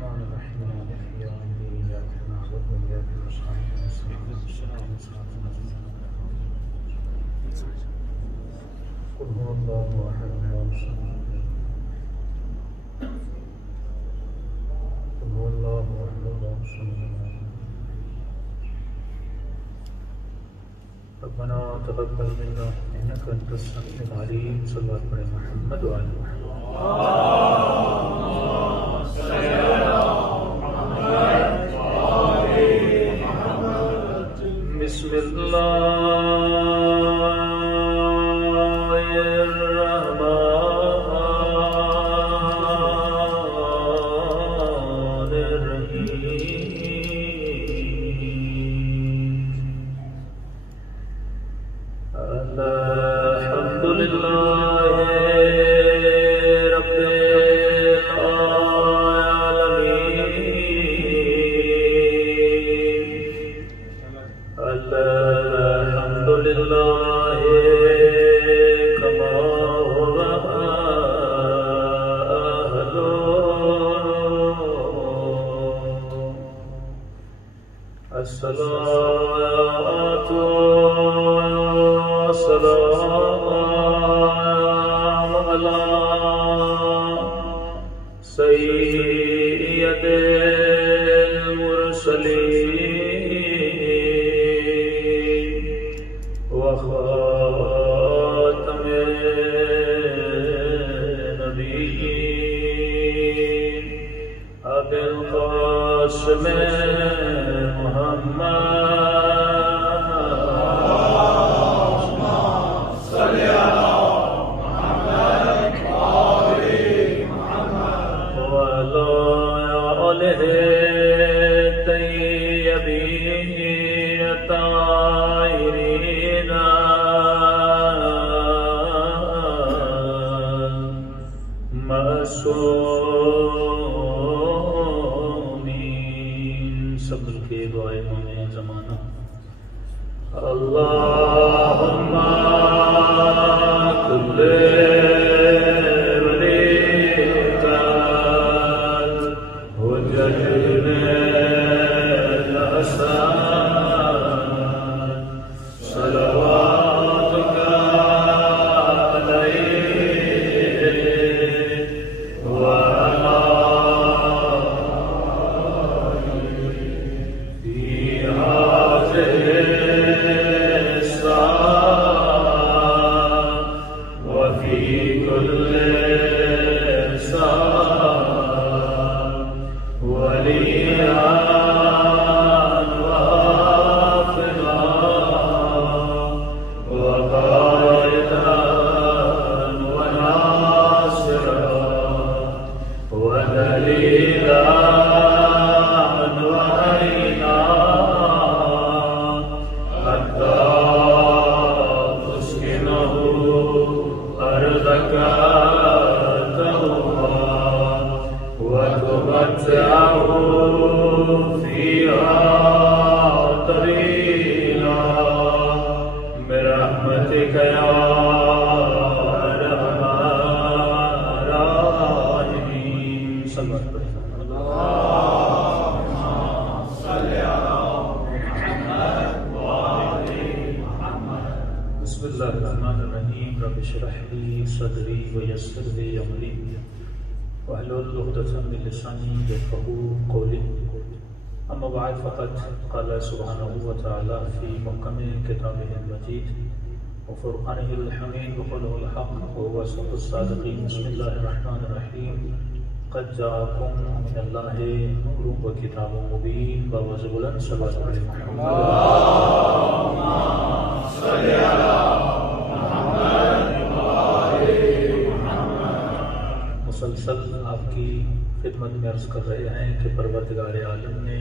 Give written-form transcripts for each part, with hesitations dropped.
الرحمن الرحيم مالك يوم الدين إياك نعبد وإياك نستعين اهدنا الصراط المستقيم قل هو الله أحد الله الصمد قل هو الله أحد الله الصمد ربنا تقبل منا إنك أنت السميع العليم صلى الله على محمد وعلى آله بسم الله الرحمن الرحيم الحمد لله رب العالمين الحمد لله كما هو أهله الصلاة والسلام على سيد المرسلين وخاتم النبيين أبي القاسم صبر کے دعائیں میں زمانہ اللہم کل ولیکت حجتنا الحسن صلواتک علیہ وعلا بسم اللہ الرحمن الرحیم رب اشرح لي صدری ويسر لي امری واحلل عقدۃ من لسانی يفقهوا قولی اما بعد فقد قال سبحانه وتعالى في محكم كتابه المجيد وفرقانه الحميد وقوله الحق وهو أصدق الصادقين بسم الله الرحمن الرحيم قد جاءكم من الله نور وكتاب مبين ووعظ بلند صلوات علی محمد اللهم صل على محمد وآل محمد مسلسل آپ کی خدمت میں عرض کر رہے ہیں کہ پروردگار عالم نے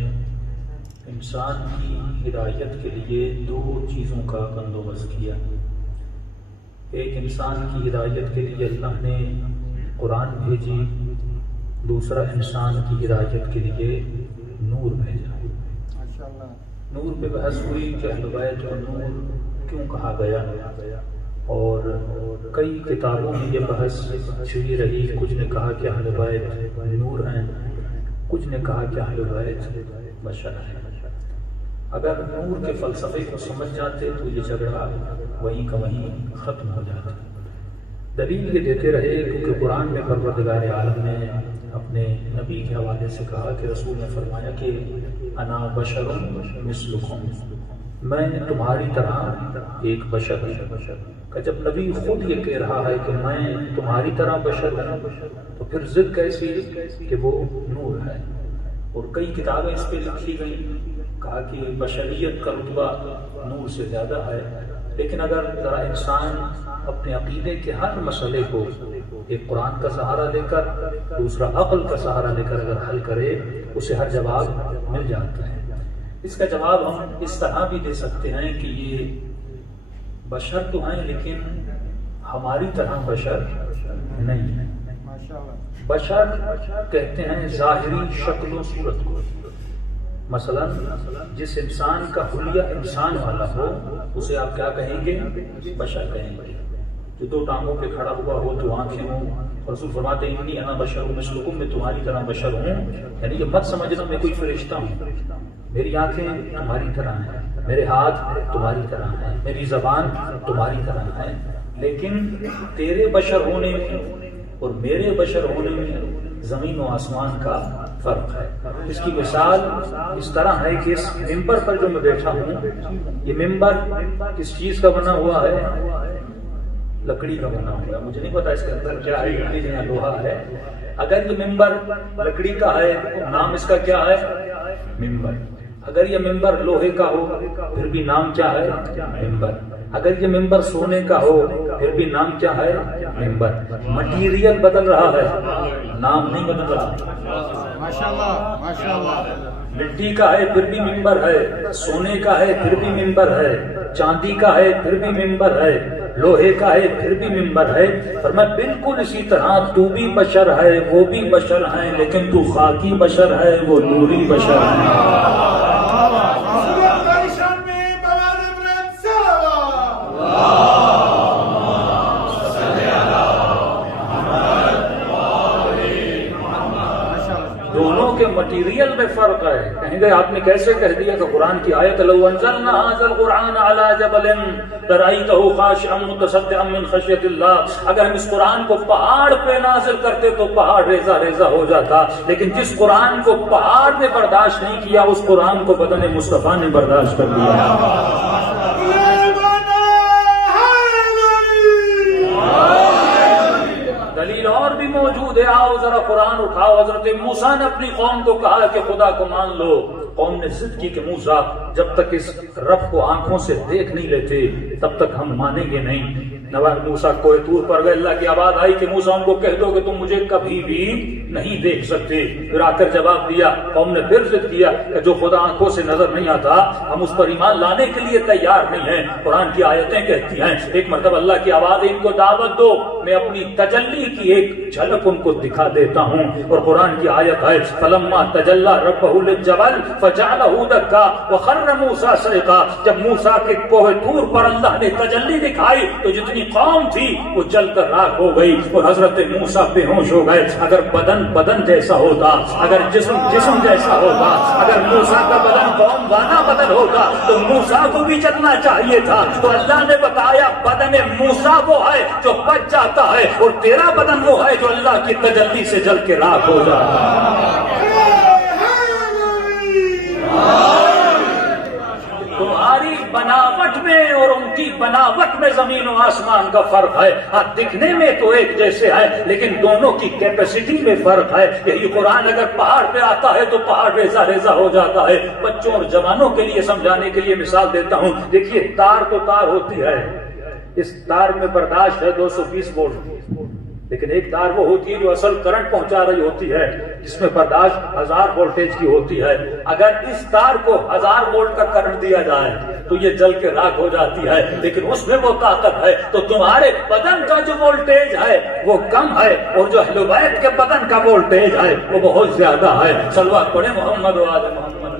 انسان کی ہدایت کے لیے دو چیزوں کا بندوبست کیا. ایک انسان کی ہدایت کے لیے اللہ نے قرآن بھیجی، دوسرا انسان کی ہدایت کے لیے نور بھیجا. نور پہ بحث ہوئی کہ اہل بیت کو نور کیوں کہا گیا، اور کئی کتابوں میں یہ بحث چھڑی رہی. کچھ نے کہا کہ اہل بیت نور ہیں، کچھ نے کہا کہ اہل بیت بشر ہے۔ اگر نور کے فلسفے کو سمجھ جاتے تو یہ جھگڑا وہیں کا وہیں ختم ہو جاتا۔ دلیل یہ دیتے رہے کیونکہ قرآن میں پروردگار عالم نے اپنے نبی کے حوالے سے کہا کہ رسول نے فرمایا کہ انا بشر مثلکم، میں تمہاری طرح ایک بشر ہوں۔ کہ جب نبی خود یہ کہہ رہا ہے کہ میں تمہاری طرح بشر ہوں تو پھر ضد کیسی کہ وہ نور ہے۔ اور کئی کتابیں اس پہ لکھی گئیں، کہا کہ بشریت کا رتبہ نور سے زیادہ ہے۔ لیکن اگر ذرا انسان اپنے عقیدے کے ہر مسئلے کو ایک قرآن کا سہارا لے کر دوسرا عقل کا سہارا لے کر اگر حل کرے اسے ہر جواب مل جاتا ہے۔ اس کا جواب ہم اس طرح بھی دے سکتے ہیں کہ یہ بشر تو ہیں لیکن ہماری طرح بشر نہیں ہے۔ بشر کہتے ہیں ظاہری شکل و صورت کو، مثلا جس انسان کا حلیہ انسان والا ہو اسے آپ کیا کہیں گے؟ بشر کہیں گے۔ جو دو ٹانگوں پہ کھڑا ہوا ہو، دو آنکھیں ہوں، رسول فرماتے ہیں انی انا بشر مثلکم، میں تمہاری طرح بشر ہوں، یعنی یہ مت سمجھنا میں کوئی فرشتہ ہوں۔ میری آنکھیں تمہاری طرح ہیں، میرے ہاتھ تمہاری طرح ہیں، میری زبان تمہاری طرح ہے، لیکن تیرے بشر ہونے میں اور میرے بشر ہونے میں زمین و آسمان کا فرق ہے۔ اس کی مثال اس طرح ہے کہ اس ممبر پر جو میں بیٹھا ہوں، یہ ممبر کس چیز کا بنا ہوا ہے؟ لکڑی کا بنا ہوا ہے۔ مجھے نہیں پتا اس کے اندر کیا ہے، لکڑی یا لوہا ہے۔ اگر یہ ممبر لکڑی کا ہے نام اس کا کیا ہے؟ ممبر۔ اگر یہ ممبر لوہے کا ہو پھر بھی نام کیا ہے؟ ممبر۔ اگر یہ ممبر سونے کا ہو پھر بھی نام کیا ہے؟ ممبر۔ مٹیریل بدل رہا ہے، نام نہیں بدل رہا۔ ماشاءاللہ ماشاءاللہ۔ مٹی کا ہے پھر بھی ممبر ہے، سونے کا ہے پھر بھی ممبر ہے، چاندی کا ہے پھر بھی ممبر ہے، لوہے کا ہے پھر بھی ممبر ہے۔ فرمایا بالکل اسی طرح تو بھی بشر ہے، وہ بھی بشر ہیں، لیکن تو خاکی بشر ہے، وہ نوری بشر ہے۔ دونوں کے مٹیریل میں فرق ہے۔ کہیں گے آپ نے کیسے کہہ دیا کہ قرآن کی آیت لو انزلنا هذا القرآن على جبل لرأيته خاشعا متصدعا من خشية الله، اگر ہم اس قرآن کو پہاڑ پہ نازل کرتے تو پہاڑ ریزہ ریزہ ہو جاتا، لیکن جس قرآن کو پہاڑ نے برداشت نہیں کیا اس قرآن کو بدن مصطفیٰ نے برداشت کر لیا۔ دلیل اور بھی موجود ہے، آؤ ذرا قرآن اٹھاؤ۔ حضرت موسیٰ نے اپنی قوم کو کہا کہ خدا کو مان لو، قوم نے ضد کی کہ موسیٰ جب تک اس رب کو آنکھوں سے دیکھ نہیں لیتے تب تک ہم مانیں گے نہیں۔ نواز موسیٰ کوہ طور پر گئے، اللہ کی آواز آئی کہ موسیٰ ان کو کہہ دو کہ تم مجھے کبھی بھی نہیں دیکھ سکتے۔ پھر آ کر جواب دیا، قوم نے پھر ضد کیا کہ جو خدا آنکھوں سے نظر نہیں آتا ہم اس پر ایمان لانے کے لیے تیار نہیں ہیں۔ قرآن کی آیتیں کہتی ہیں ایک مرتبہ اللہ کی آواز ان کو دعوت دو، میں اپنی تجلی کی ایک جھلک ان کو دکھا دیتا ہوں۔ اور قرآن کی آیت ہے فلما تجلی ربہ للجبل فجعلہ دکا وخر موسیٰ صعقا، جب موسیٰ کے کوہ طور پر اللہ نے تجلی دکھائی تو جتنی قوم تھی وہ جل کر راکھ ہو گئی اور حضرت موسیٰ بے ہوش ہو گئے۔ اگر بدن جیسا ہوتا، اگر جسم جیسا ہوتا، اگر موسیٰ کا بدن قوم والا بدن ہوتا تو موسیٰ کو بھی جلنا چاہیے تھا۔ تو اللہ نے بتایا بدن موسیٰ وہ ہے جو بچ جاتا ہے اور تیرا بدن وہ ہے جو اللہ کی تجلی سے جل کے راکھ ہو جاتا ہے۔ تمہاری بناوٹ میں اور ان کی بناوٹ میں زمین و آسمان کا فرق ہے۔ ہاں دکھنے میں تو ایک جیسے ہے لیکن دونوں کی کیپیسٹی میں فرق ہے۔ یہی قرآن اگر پہاڑ پہ آتا ہے تو پہاڑ ریزہ ریزہ ہو جاتا ہے۔ بچوں اور جوانوں کے لیے سمجھانے کے لیے مثال دیتا ہوں، دیکھیے تار تو تار ہوتی ہے، اس تار میں برداشت ہے 220 وولٹ، لیکن ایک تار وہ ہوتی ہے جو اصل کرنٹ پہنچا رہی ہوتی ہے جس میں برداشت 1000 وولٹیج کی ہوتی ہے۔ اگر اس تار کو 1000 وولٹ کا کرنٹ دیا جائے تو یہ جل کے راکھ ہو جاتی ہے، لیکن اس میں وہ طاقت ہے۔ تو تمہارے بدن کا جو وولٹیج ہے وہ کم ہے اور جو اہل بیت کے بدن کا وولٹیج ہے وہ بہت زیادہ ہے۔ صلوات پڑھیں محمد و آل محمد۔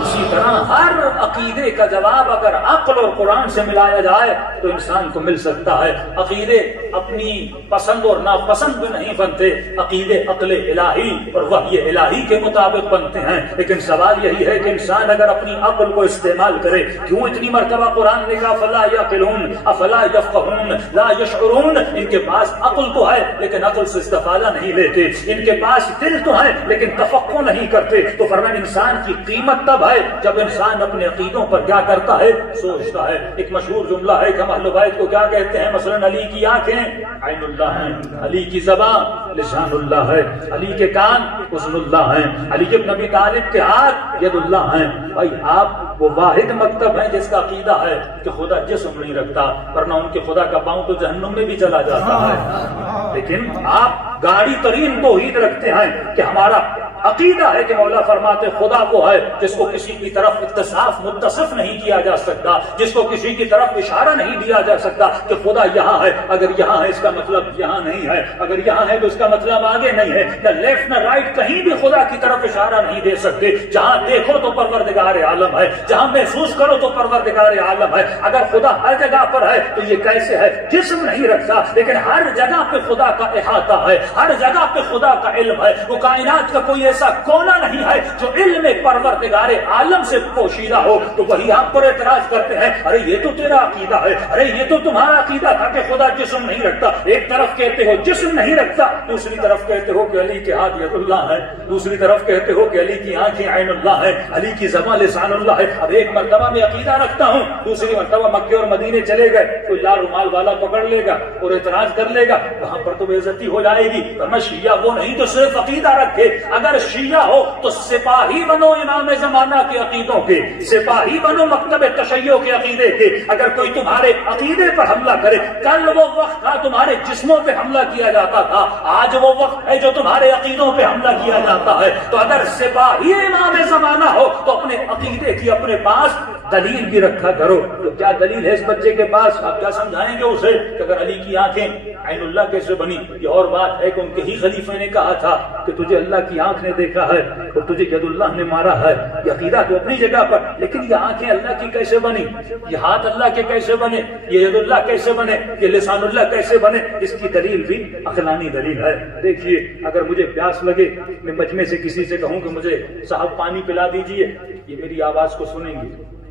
اسی طرح ہر عقیدے کرنے کا جواب اگر عقل اور قرآن سے ملایا جائے تو انسان کو مل سکتا ہے. عقیدے اپنی پسند اور ناپسند بھی نہیں بنتے، عقیدے عقل الہی اور وحی الہی کے مطابق بنتے ہیں. لیکن سوال یہی ہے کہ انسان اگر اپنی عقل کو استعمال کرے، کیوں اتنی مرتبہ قرآن نے کہا فلا یعقلون افلا یفقہون لا یشعرون؟ ان کے پاس عقل تو ہے لیکن عقل سے استفادہ نہیں لیتے، ان کے پاس دل تو ہے لیکن تفقہ نہیں کرتے. تو فرمایا انسان کی قیمت تب ہے جب انسان اپنے عقیدوں پر کیا کرتا ہے، سوچتا ہے. ایک مشہور جملہ ہے کہ ہم اہل بیت کو کیا کہتے ہیں، مثلا علی کی آنکھیں عین اللہ ہیں، علی کی زبان لسان اللہ ہے، علی کے کان اذن اللہ ہیں، علی ابن ابی طالب کے ہاتھ ید اللہ ہیں. بھائی آپ وہ واحد مکتب ہیں جس کا عقیدہ ہے کہ خدا جسم نہیں رکھتا، ورنہ ان کے خدا کا پاؤں تو جہنم میں بھی چلا جاتا ہے. لیکن آپ گاڑی ترین توحید رکھتے ہیں کہ ہمارا عقیدہ ہے کہ مولا فرماتے خدا وہ ہے جس کو کسی کی طرف اتصاف متصف نہیں کیا جا سکتا، جس کو کسی کی طرف اشارہ نہیں دیا جا سکتا کہ خدا یہاں ہے، اگر یہاں ہے اس کا مطلب یہاں نہیں ہے، اگر یہاں ہے تو اس کا مطلب آگے نہیں ہے. نہ لیفٹ نہ رائٹ، کہیں بھی خدا کی طرف اشارہ نہیں دے سکتے. جہاں دیکھو تو پروردگار عالم ہے، جہاں محسوس کرو تو پروردگار عالم ہے. اگر خدا ہر جگہ پر ہے تو یہ کیسے ہے؟ جسم نہیں رکھتا لیکن ہر جگہ پہ خدا کا احاطہ ہے، ہر جگہ پہ خدا کا علم ہے. وہ کائنات کا کوئی ایسا کونا نہیں ہے جو علم پروردگار عالم سے پوشیدہ ہو. تو وہی آپ پر اعتراض کرتے ہیں ارے یہ تو تیرا عقیدہ ہے، ارے یہ تو تمہارا عقیدہ تھا کہ خدا جسم نہیں رکھتا. ایک طرف کہتے ہو جسم نہیں رکھتا، دوسری طرف کہتے ہو کہ علی کے ہاتھ ید اللہ ہے، دوسری طرف کہتے ہو کہ علی کی آنکھیں عین اللہ ہے، علی کی زبان لسان اللہ ہے. اب ایک مرتبہ میں عقیدہ رکھتا ہوں، دوسری مرتبہ مکے اور مدینے چلے گئے، کوئی لال رومال والا پکڑ لے گا اور اعتراض کر لے گا، وہاں پر تو بے عزتی ہو جائے گی. ورنہ شیعہ وہ نہیں تو صرف عقیدہ رکھے. اگر شیعہ ہو تو سپاہی بنو امام زمانہ کے عقیدوں کے، سپاہی بنو مکتب تشیع کے عقیدے کے. اگر کوئی تمہارے عقیدے پر حملہ کرے، کل وہ وقت تھا تمہارے جسموں پہ حملہ کیا جاتا تھا، آج وہ وقت ہے جو تمہارے عقیدوں پہ حملہ کیا جاتا ہے. تو اگر سپاہی امام زمانہ ہو تو اپنے عقیدے کی اپنے پاس دلیل بھی رکھا کرو. تو کیا دلیل ہے اس بچے کے پاس؟ آپ کیا سمجھائیں گے اسے کہ اگر علی کی آنکھیں عین اللہ کیسے بنی؟ یہ اور بات ہے کہ ان کے ہی خلیفہ نے کہا تھا کہ تجھے اللہ کی آنکھ نے دیکھا ہے اور تجھے ید اللہ نے مارا ہے. یہ عقیدہ تو اپنی جگہ پر، لیکن یہ آنکھیں اللہ کی کیسے بنی؟ یہ ہاتھ اللہ کے کیسے بنے؟ یہ ید اللہ کیسے بنے؟ یہ لسان اللہ کیسے بنے؟ اس کی دلیل بھی عقلانی دلیل ہے. دیکھیے اگر مجھے پیاس لگے، میں مجمع سے کسی سے کہوں کہ مجھے صاحب پانی پلا دیجئے، یہ میری آواز کو سنیں گے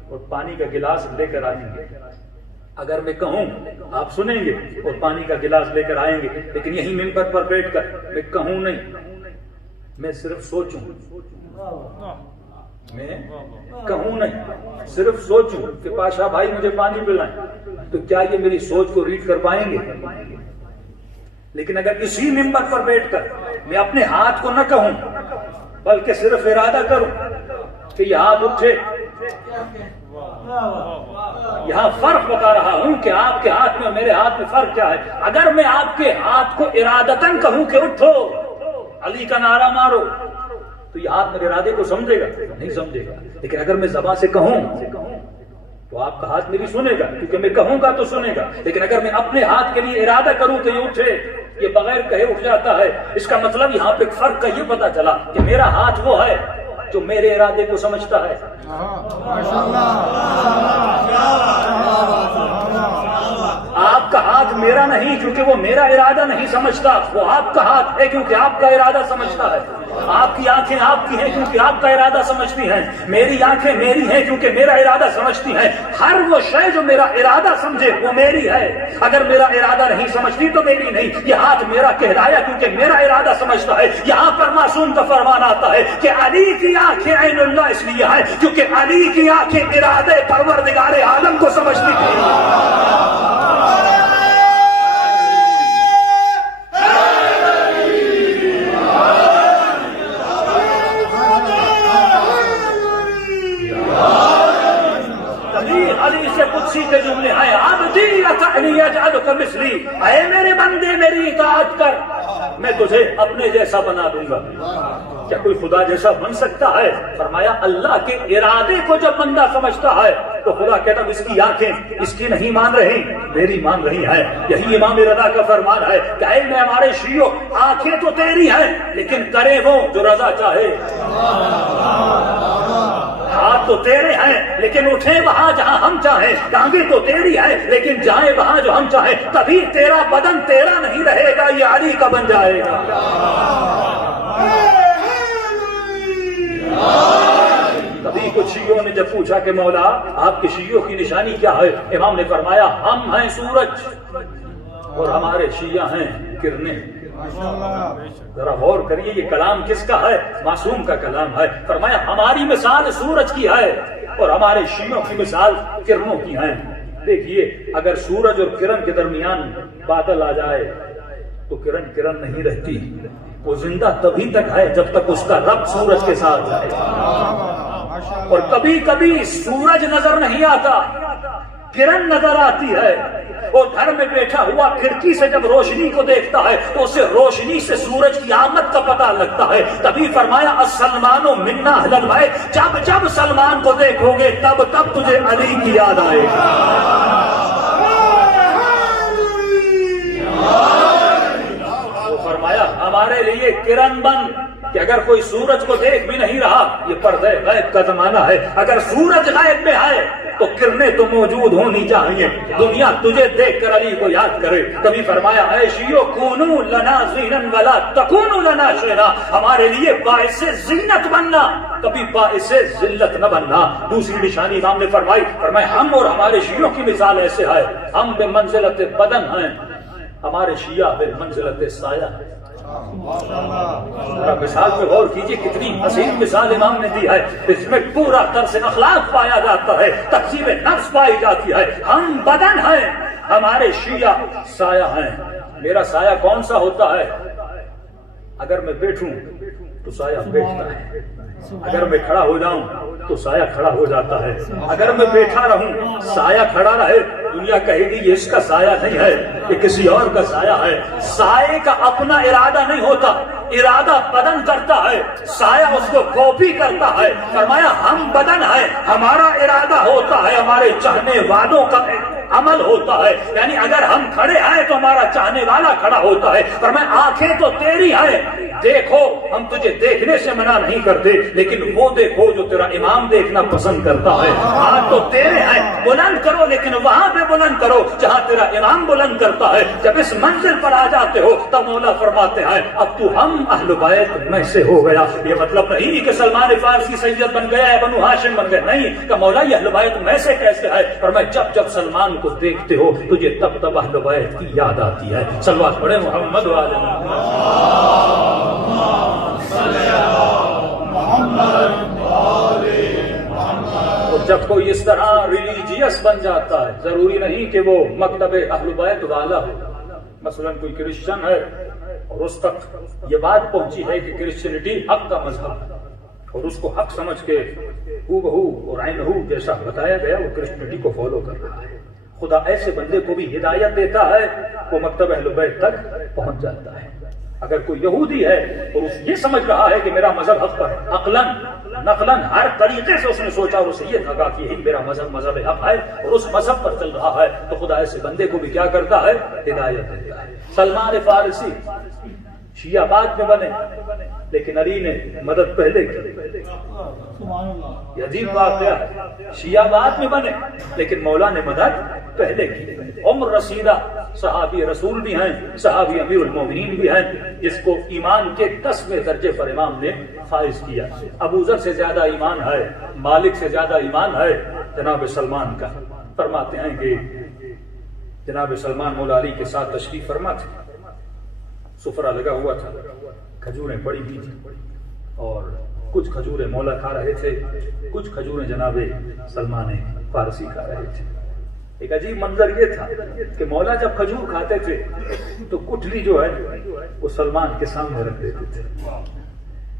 اور پانی کا گلاس لے کر آئیں گے. اگر میں کہوں آپ سنیں گے اور پانی کا گلاس لے کر آئیں گے. لیکن یہی ممبر پر بیٹھ کر میں کہوں نہیں، میں صرف سوچوں، میں کہوں نہیں صرف سوچوں کہ پاشا بھائی مجھے پانی پلائیں، تو کیا یہ میری سوچ کو ریڈ کر پائیں گے؟ لیکن اگر اسی ممبر پر بیٹھ کر میں اپنے ہاتھ کو نہ کہوں بلکہ صرف ارادہ کروں کہ یہ ہاتھ اٹھے، یہاں فرق بتا رہا ہوں کہ آپ کے ہاتھ میں اور میرے ہاتھ میں فرق کیا ہے. اگر میں آپ کے ہاتھ کو ارادتاً کہوں کہ اٹھو علی کا نعرہ مارو تو یہ ہاتھ میرے ارادے کو سمجھے گا؟ نہیں سمجھے گا. لیکن اگر میں زبان سے کہوں تو آپ کا ہاتھ میری سنے گا، کیونکہ میں کہوں گا تو سنے گا. لیکن اگر میں اپنے ہاتھ کے لیے ارادہ کروں کہ یہ اٹھے، یہ بغیر کہے اٹھ جاتا ہے. اس کا مطلب یہاں پہ فرق کا یہ پتا چلا کہ میرا ہاتھ وہ ہے جو میرے ارادے کو سمجھتا ہے. آپ کا ہاتھ میرا نہیں کیونکہ وہ میرا ارادہ نہیں سمجھتا، وہ آپ کا ہاتھ ہے کیونکہ آپ کا ارادہ سمجھتا ہے. آپ کی آنکھیں آپ کی ہیں کیونکہ آپ کا ارادہ سمجھتی ہیں، میری آنکھیں میری ہیں کیونکہ میرا ارادہ سمجھتی ہیں. ہر وہ شے جو میرا ارادہ سمجھے وہ میری ہے، اگر میرا ارادہ نہیں سمجھتی تو میری نہیں. یہ ہاتھ میرا کہلایا کیونکہ میرا ارادہ سمجھتا ہے. یہاں پر معصوم کا فرمان آتا ہے کہ علی کی آنکھیں عین اللہ اس لیے ہے کیونکہ علی کی آنکھیں ارادے پروردگار عالم کو سمجھتی ہیں. قدسی کے جملے ہیں عبدی اتعنی یجعلک مثلی، اے میرے بندے میری اطاعت کر، میں تجھے اپنے جیسا بنا دوں گا. کیا کوئی خدا جیسا بن سکتا ہے؟ فرمایا اللہ کے ارادے کو جب بندہ سمجھتا ہے تو خدا کہتا ہے اس کی آنکھیں اس کی نہیں مان رہی، میری مان رہی ہیں. یہی امام رضا کا فرمان ہے کہ اے میں ہمارے شیعوں، آنکھیں تو تیری ہیں لیکن کرے وہ جو رضا چاہے، ہاتھ تو تیرے ہیں لیکن اٹھیں وہاں جہاں ہم چاہیں، ٹانگیں تو تیری ہیں لیکن جائیں وہاں جو ہم چاہیں، کبھی تیرا بدن تیرا نہیں رہے گا، یہ علی کا بن جائے گا۔ کبھی کچھ شیعوں نے جب پوچھا کہ مولا آپ کے شیعوں کی نشانی کیا ہے، امام نے فرمایا ہم ہیں سورج اور ہمارے شیعہ ہیں کرنیں۔ ذرا غور کریے یہ کلام کس کا ہے؟ معصوم کا کلام ہے۔ فرمایا ہماری مثال سورج کی ہے اور ہمارے شیعوں کی مثال کرنوں کی ہیں۔ دیکھیے اگر سورج اور کرن کے درمیان بادل آ جائے تو کرن نہیں رہتی، وہ زندہ تبھی تک ہے جب تک اس کا رب سورج کے ساتھ ہے۔ اور کبھی کبھی سورج نظر نہیں آتا، کرن نظر آتی ہے، اور گھر میں بیٹھا ہوا کھڑکی سے جب روشنی کو دیکھتا ہے تو اسے روشنی سے سورج کی آمد کا پتہ لگتا ہے۔ تبھی فرمایا السلمان منا اہل البیت، جب جب سلمان کو دیکھو گے تب تب تجھے علی کی یاد آئے گی۔ وہ فرمایا ہمارے لیے کرن بن کہ اگر کوئی سورج کو دیکھ بھی نہیں رہا، یہ پردے غیب کا زمانہ ہے، اگر سورج غیب میں ہے تو کرنیں تو موجود ہونی چاہیے، دنیا تجھے دیکھ کر علی کو یاد کرے۔ کبھی فرمایا اے شیعو کونو لنا زینا ولا تکونو لنا شینا، ہمارے لیے باعث زینت بننا، کبھی باعث ذلت نہ بننا۔ دوسری نشانی امام نے فرمایا ہم اور ہمارے شیعوں کی مثال ایسے ہے، ہم بے منزلت بدن ہیں، ہمارے شیعہ بے منزلت سایہ ہیں۔ مثال پہ غور کیجیے، کتنی حسین مثال امام نے دی ہے، اس میں پورا طرز اخلاق پایا جاتا ہے، تقسیم نفس پائی جاتی ہے۔ ہم بدن ہیں، ہمارے شیعہ سایہ ہیں۔ میرا سایہ کون سا ہوتا ہے؟ اگر میں بیٹھوں تو سایہ بیٹھتا ہے، اگر میں کھڑا ہو جاؤں تو سایہ کھڑا ہو جاتا ہے، اگر میں بیٹھا رہوں سایہ کھڑا رہے، دنیا کہے گی یہ اس کا سایہ نہیں ہے، یہ کسی اور کا سایہ ہے۔ سایہ کا اپنا ارادہ نہیں ہوتا، ارادہ بدن کرتا ہے، سایہ اس کو کاپی کرتا ہے۔ فرمایا ہم بدن ہے، ہمارا ارادہ ہوتا ہے، ہمارے چاہنے والوں کا عمل ہوتا ہے، یعنی اگر ہم کھڑے ہیں تو ہمارا چاہنے والا کھڑا ہوتا ہے۔ فرمایا آنکھیں تو تیری ہیں، دیکھو ہم تجھے دیکھنے سے منع نہیں کرتے، لیکن وہ دیکھو جو تیرا امام دیکھنا پسند کرتا ہے۔ ہاتھ تو تیرے ہیں، بلند کرو لیکن وہاں پہ بلند کرو جہاں تیرا امام بلند کرتا ہے۔ جب اس منزل پر آ جاتے ہو تب مولا فرماتے ہیں اب تو ہم اہل بیت میں سے ہو گیا۔ یہ مطلب نہیں کہ سلمان فارسی سید بن گیا ہے، بنو ہاشم بن گئے، نہیں کہ مولا یہ اہل بیت میں سے کیسے ہے؟ فرمایا جب جب سلمان کو دیکھتے ہو تجھے تب تب اہل بیت کی یاد آتی ہے۔ صلوات پڑھے محمد و آل اور جب کوئی اس طرح ریلیجیس بن جاتا ہے، ضروری نہیں کہ وہ مکتب اہل بیت والا ہو۔ مثلا کوئی کرسچن ہے اور اس تک یہ بات پہنچی ہے کہ کرسچنٹی حق کا مذہب ہے اور اس کو حق سمجھ کے ہو بہو اور عین ہو جیسا بتایا گیا وہ کرسچنٹی کو فالو کر رہا ہے، خدا ایسے بندے کو بھی ہدایت دیتا ہے، وہ مکتب اہل بیت تک پہنچ جاتا ہے۔ اگر کوئی یہودی ہے اور اس یہ سمجھ رہا ہے کہ میرا مذہب حق پر ہے، عقلاً نقلاً ہر طریقے سے اس نے سوچا اور اسے یہ لگا کہ یہی میرا مذہب حق ہے اور اس مذہب پر چل رہا ہے، تو خدا ایسے بندے کو بھی کیا کرتا ہے؟ ہدایت دیتا ہے۔ سلمان فارسی شیعہ بعد میں بنے لیکن علی نے مدد پہلے کی۔ یہ عجیب بات ہے، شیعہ بعد میں بنے لیکن مولا نے مدد پہلے کی۔ عمر رسیدہ صحابی رسول بھی ہیں، صحابی امیر المومنین بھی ہیں، جس کو ایمان کے 10ویں درجے پر امام نے فائز کیا۔ ابو ذر سے زیادہ ایمان ہے، مالک سے زیادہ ایمان ہے جناب سلمان کا۔ فرماتے ہیں کہ جناب سلمان مولا علی کے ساتھ تشریف فرما تھے، سفرہ لگا ہوا تھا، کھجوریں پڑی ہوئی تھی اور کچھ کھجوریں مولا کھا رہے تھے، کچھ کھجوریں جناب سلمان فارسی کھا رہے تھے۔ ایک عجیب منظر یہ تھا کہ مولا جب کھجور کھاتے تھے تو کٹلی جو ہے وہ سلمان کے سامنے رکھ دیتے تھے۔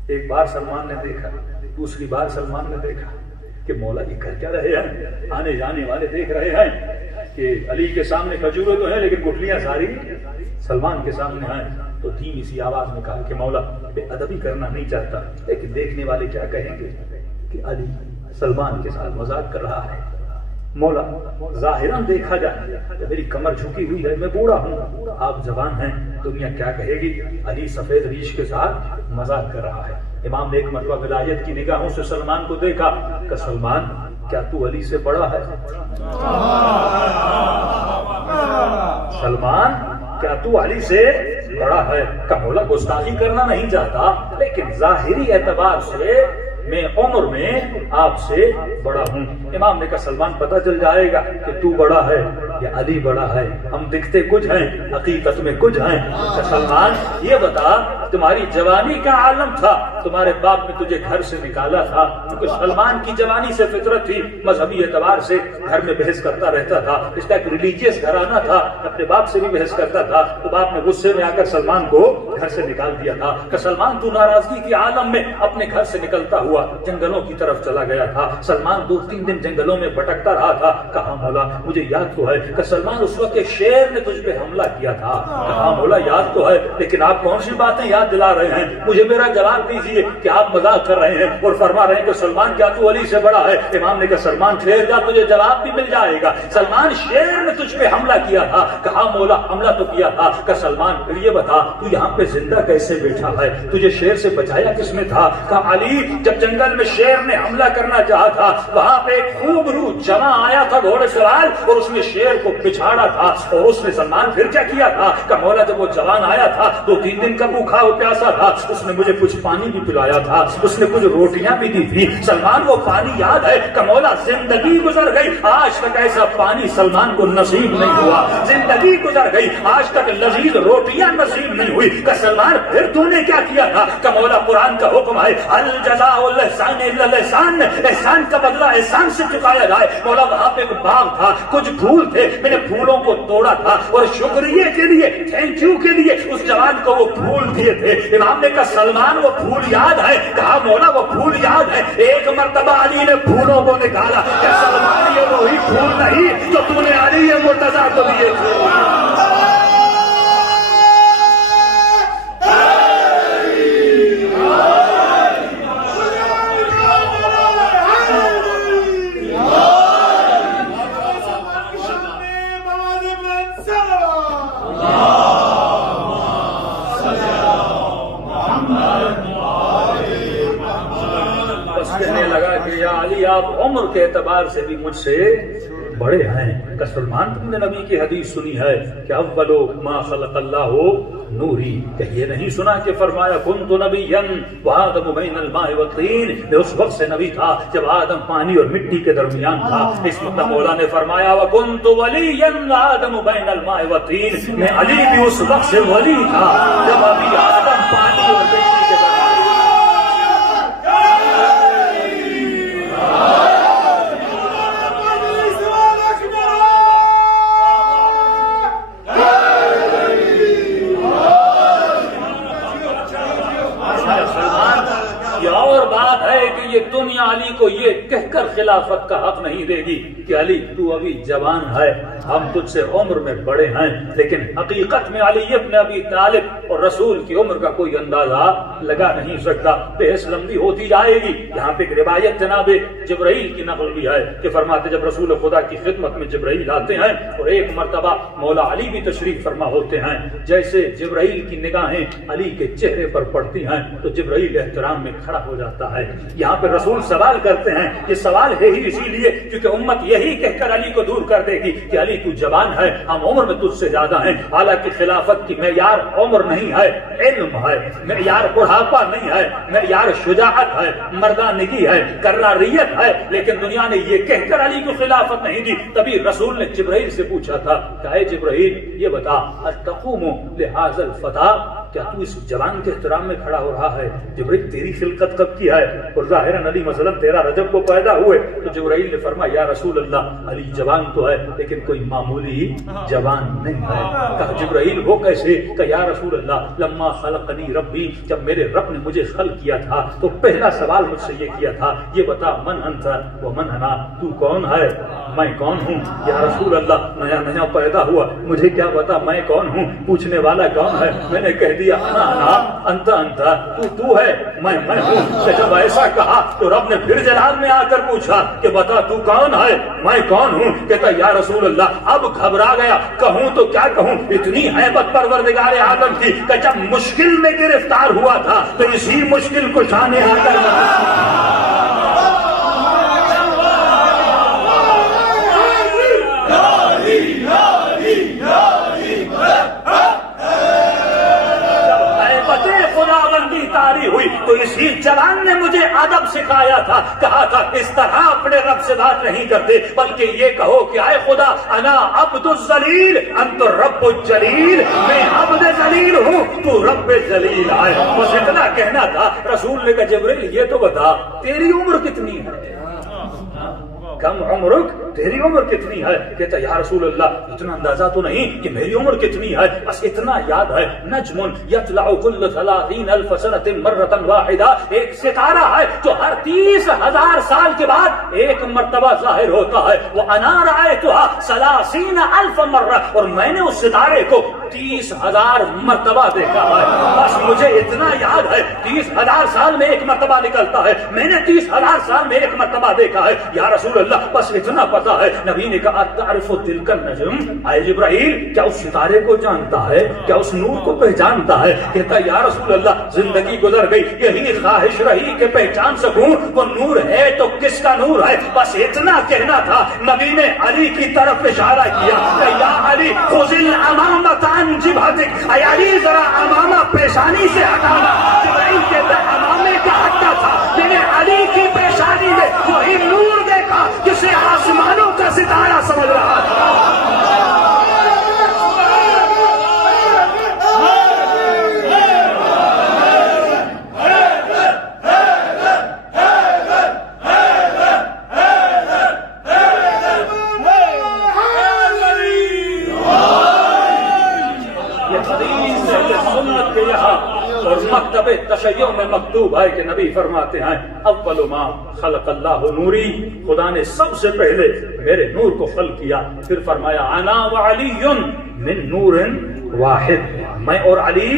ایک بار سلمان نے دیکھا، دوسری بار سلمان نے دیکھا کہ مولا یہ کر کیا رہے ہیں، آنے جانے والے دیکھ رہے ہیں کہ علی کے سامنے کھجوریں تو ہیں لیکن گٹلیاں ساری سلمان کے سامنے ہیں۔ تو دھیمی سی آواز میں کہا کہ مولا بے ادبی کرنا نہیں چاہتا، لیکن دیکھنے والے کیا کہیں گے کہ علی سلمان کے ساتھ مذاق کر رہا ہے۔ مولا ظاہراً دیکھا جائے کہ میری کمر جھکی ہوئی ہے، میں بوڑھا ہوں، آپ جوان ہیں، دنیا کیا کہے گی، علی سفید ریش کے ساتھ مذاق کر رہا ہے۔ امام نے ایک مرتبہ ولایت کی نگاہوں سے سلمان کو دیکھا کہ سلمان کیا تو علی سے بڑا ہے؟ سلمان کیا تو علی سے بڑا ہے؟ کہ مولا گستاخی کرنا نہیں چاہتا، لیکن ظاہری اعتبار سے میں عمر میں آپ سے بڑا ہوں۔ امام نے کہا سلمان پتہ چل جائے گا کہ تو بڑا ہے یا علی بڑا ہے، ہم دکھتے کچھ ہیں حقیقت میں کچھ ہیں۔ کہ سلمان یہ بتا تمہاری جوانی کا عالم تھا، تمہارے باپ نے تجھے گھر سے نکالا تھا، کیونکہ سلمان کی جوانی سے فطرت تھی، مذہبی اعتبار سے گھر میں بحث کرتا رہتا تھا، اس کا ایک ریلیجیس گھرانہ تھا، اپنے باپ سے بھی بحث کرتا تھا، تو باپ نے غصے میں آ کر سلمان کو گھر سے نکال دیا تھا۔ کہ سلمان تو ناراضگی کے عالم میں اپنے گھر سے نکلتا ہوا جنگلوں کی طرف چلا گیا تھا۔ سلمان 2-3 دن جنگلوں میں بھٹکتا رہا تھا۔ کہا مولا مجھے یاد تو ہے کہ سلمان اس وقت ایک شیر نے تجھ پہ حملہ کیا تھا۔ کہا مولا یاد تو ہے، لیکن آپ کون سی باتیں یاد دلا رہے ہیں؟ مجھے میرا جواب دیجیے کہ آپ مذاق کر رہے ہیں اور فرما رہے ہیں کہ سلمان کیا تو علی سے بڑا ہے؟ امام نے کہا سلمان ٹھہر جا، تجھے جواب بھی مل جائے گا۔ سلمان شیر نے تجھ پہ حملہ کیا تھا۔ کہا مولا حملہ تو کیا تھا۔ کہ سلمان پھر یہ بتا تو یہاں پہ زندہ کیسے بیٹھا ہے؟ تجھے شیر سے بچایا کس نے تھا؟ کہا علی جب جنگل میں شیر نے حملہ کرنا چاہا تھا، وہاں پہ ایک خوب روح جمع آیا تھا گھوڑے سوار، اور اس نے شیر کو بچھاڑا تھا، اور اس نے سلمان پھر کیا کیا تھا؟ کہ مولا جب وہ جوان آیا تھا 2-3 دن کا بھوکا اور پیاسا تھا، اس نے مجھے کچھ پانی بھی پلایا تھا، اس نے کچھ روٹیاں بھی دی تھی۔ سلمان وہ پانی یاد ہے کہ مولا زندگی گزر گئی، آج تک ایسا پانی سلمان کو نصیب نہیں ہوا، زندگی گزر گئی، آج تک لذیذ روٹیاں نصیب نہیں ہوئی۔ کہ سلمان پھر تو نے کیا کیا تھا؟ کہ مولا قرآن کا حکم ہے الجزاء الاحسان الا الاحسان، احسان کا بدلہ احسان سے چکایا جائے۔ مولا وہاں پہ ایک باغ تھا، کچھ پھول تھے، میں نے پھولوں کو توڑا تھا اور شکریہ کے لیے، تھینک یو کے لیے اس جوان کو وہ پھول دیے تھے۔ امام نے کہا سلمان وہ پھول یاد ہے؟ کہا مولا وہ پھول یاد ہے۔ ایک مرتبہ علی نے پھولوں کو نکالا کہ سلمان یہ وہی پھول نہیں جو تو نے علی مرتضیٰ کو دیے تھے۔ علی آپ عمر کے اعتبار سے بھی مجھ سے بڑے ہیں۔ کہ سلمان تم نے نبی کی حدیث سنی ہے کہ اولو ما خلق اللہ نوری، کہ یہ نہیں سنا کہ فرمایا کنت نبیا وآدم بین الماء والطین، میں اس وقت سے نبی تھا جب آدم پانی اور مٹی کے درمیان تھا۔ اس وقت مولا نے فرمایا وکنت ولیا وآدم بین الماء والطین، میں علی بھی اس وقت سے ولی تھا جب ابھی آدم پانی اور مٹی کے درمیان۔ یہ دنیا علی کو یہ کہہ کر خلافت کا حق نہیں دے گی کہ علی تو ابھی جوان ہے، ہم تجھ سے عمر میں بڑے ہیں، لیکن حقیقت میں علی ابن ابی طالب اور رسول کی عمر کا کوئی اندازہ لگا نہیں سکتا۔ بحث لمبی ہوتی جائے گی۔ یہاں پہ ایک روایت جناب جبرائیل کی نقل بھی ہے کہ فرماتے جب رسول خدا کی خدمت میں جبرائیل آتے ہیں اور ایک مرتبہ مولا علی بھی تشریف فرما ہوتے ہیں، جیسے جبرائیل کی نگاہیں علی کے چہرے پر پڑتی ہیں تو جبرائیل احترام میں کھڑا ہو جاتا ہے۔ یہاں پہ رسول سوال کرتے ہیں، یہ سوال ہے ہی اسی لیے کیونکہ امت یہی کہہ کر علی کو دور کر دے گی کہ علی تو جوان ہے، ہم عمر میں تجھ سے زیادہ ہیں۔ حالانکہ خلافت کی معیار عمر نہیں ہے، علم ہے، معیار بڑھاپا نہیں ہے، معیار شجاعت ہے، مردانگی ہے، کراریت ہے، لیکن دنیا نے یہ کہہ کر علی کو خلافت نہیں دی۔ تبھی رسول نے جبرائیل سے پوچھا تھا کہ اے جبرائیل یہ بتا اتقوم لہذا الفتى، کیا تو اس جوان کے احترام میں کھڑا ہو رہا ہے؟ جبرائیل تیری خلقت کب کی ہے؟ اور ظاہراً علی مثلا 13 رجب کو پیدا ہوئے تو جبرائیل نے فرمایا یا رسول اللہ علی جوان تو ہے لیکن کوئی معمولی جوان نہیں ہے۔ کہا جبرائیل وہ کیسے؟ کہ یا رسول اللہ لما خلقنی ربی، جب میرے رب نے مجھے خلق کیا تھا تو پہلا سوال مجھ سے یہ کیا تھا یہ بتا من انت و من انا، تو کون ہے میں کون ہوں؟ یا رسول اللہ نیا نیا پیدا ہوا، مجھے کیا پتا میں کون ہوں، پوچھنے والا کون ہے؟ میں نے کہہ دیا نا انت انت تو ہے میں ہوں. کہ جب ایسا کہا تو رب نے پھر جلال میں آ کر پوچھا کہ بتا تو کون ہے میں کون ہوں. کہتا یا رسول اللہ اب گھبرا گیا کہوں تو کیا کہوں. اتنی ہیبت پروردگار عالم کی کہ جب مشکل میں گرفتار ہوا تھا تو اسی مشکل کو شانے آ کر ہوئی تو اسی جوان نے مجھے ادب سکھایا تھا. کہا تھا اس طرح اپنے رب سے بات نہیں کرتے بلکہ یہ کہو کہ اے خدا انا عبد الذلیل انت رب الجلیل. میں عبد ذلیل ہوں تو رب جلیل ہے. بس اتنا کہنا تھا. رسول نے کہا جبریل یہ تو بتا تیری عمر کتنی ہے. کم عمرک تیری عمر کتنی ہے. کہتا یا رسول اللہ اتنا اندازہ تو نہیں کہ میری عمر کتنی ہے بس اتنا یاد ہے نجم یطلع کل 30,000 سنة مرۃ واحدہ. ایک ستارہ ہے جو ہر 30,000 سال کے بعد ایک مرتبہ ظاہر ہوتا ہے. وہ انا رأیتها 30,000 مرہ اور میں نے اس ستارے کو 30,000 مرتبہ دیکھا ہے. بس مجھے اتنا یاد ہے 30,000 سال میں ایک مرتبہ نکلتا ہے. میں نے 30,000 سال میں ایک مرتبہ دیکھا ہے. یا رسول اللہ بس اتنا پتا ہے. نبی نے کہا تعرف تلک النجم اے جبرائیل کیا اس ستارے کو جانتا ہے کیا اس نور کو پہچانتا ہے. کہتا یا رسول اللہ زندگی گزر گئی یہی خواہش رہی کہ پہچان سکوں وہ نور ہے تو کس کا نور ہے. بس اتنا کہنا تھا. نبی نے علی کی طرف اشارہ کیا کہ یا علی خذ الامامۃ عن جبہتک. اے علی ذرا امامہ پیشانی سے ہٹانا. جبرائیل کہتا امامے کا ہٹا تھا. میں نے علی کی پیشانی میں وہی نور دیکھا جسے آسمانوں کا ستارہ سمجھ رہا تھا. اور مکتب تشیع میں مکتوب ہے کہ نبی فرماتے ہیں اول ما خلق اللہ نوری. خدا نے سب سے پہلے میرے نور کو خلق کیا. پھر فرمایا انا وعلی من نور واحد. میں اور علی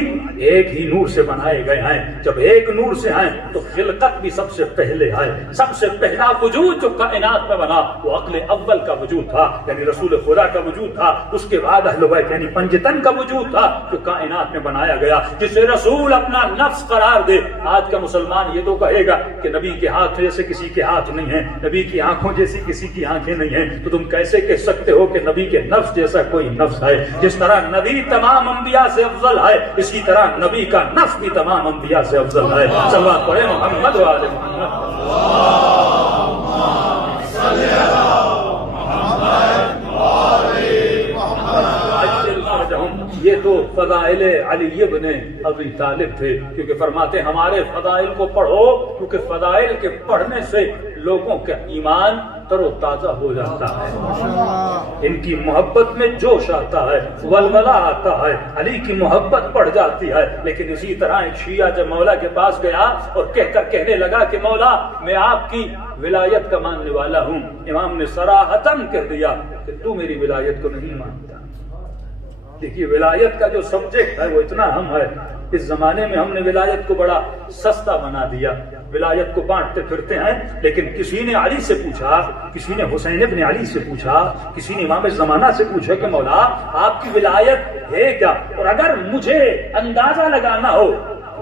ایک ہی نور سے بنائے گئے ہیں. جب ایک نور سے ہیں تو خلقت بھی سب سے پہلے ہے. سب سے پہلا وجود جو کائنات میں بنا وہ عقل اول کا وجود تھا یعنی رسول خدا کا وجود تھا. اس کے بعد اہل بیت یعنی پنجتن کا وجود تھا جو کائنات میں بنایا گیا جسے رسول اپنا نفس قرار دے. آج کا مسلمان یہ تو کہے گا کہ نبی کے ہاتھ جیسے کسی کے ہاتھ نہیں ہیں نبی کی آنکھوں جیسی کسی کی آنکھیں نہیں ہیں. تو تم کیسے کہہ سکتے ہو کہ نبی کے نفس جیسا کوئی نفس ہے. جس طرح نبی تمام انبیاء سے افضل ہے اسی طرح نبی کا نفس بھی تمام انبیاء سے افضل ہے. صلوات پڑھیں محمد و آل محمد. یہ تو فضائل علی ابن ابی طالب تھے کیونکہ فرماتے ہمارے فضائل کو پڑھو کیونکہ فضائل کے پڑھنے سے لوگوں کا ایمان تر و تازہ ہو جاتا ہے. ان کی محبت میں جوش آتا ہے ولولہ آتا ہے. علی کی محبت بڑھ جاتی ہے. لیکن اسی طرح ایک شیعہ جب مولا کے پاس گیا اور کہنے لگا کہ مولا میں آپ کی ولایت کا ماننے والا ہوں. امام نے صراحتاً کہہ دیا کہ تو میری ولایت کو نہیں مانتا. دیکھیے ولایت کا جو سبجیکٹ ہے وہ اتنا اہم ہے. اس زمانے میں ہم نے ولایت کو بڑا سستا بنا دیا. ولایت کو بانٹتے پھرتے ہیں. لیکن کسی نے علی سے پوچھا کسی نے حسین ابن علی سے پوچھا کسی نے امام زمانہ سے پوچھا کہ مولا آپ کی ولایت ہے کیا. اور اگر مجھے اندازہ لگانا ہو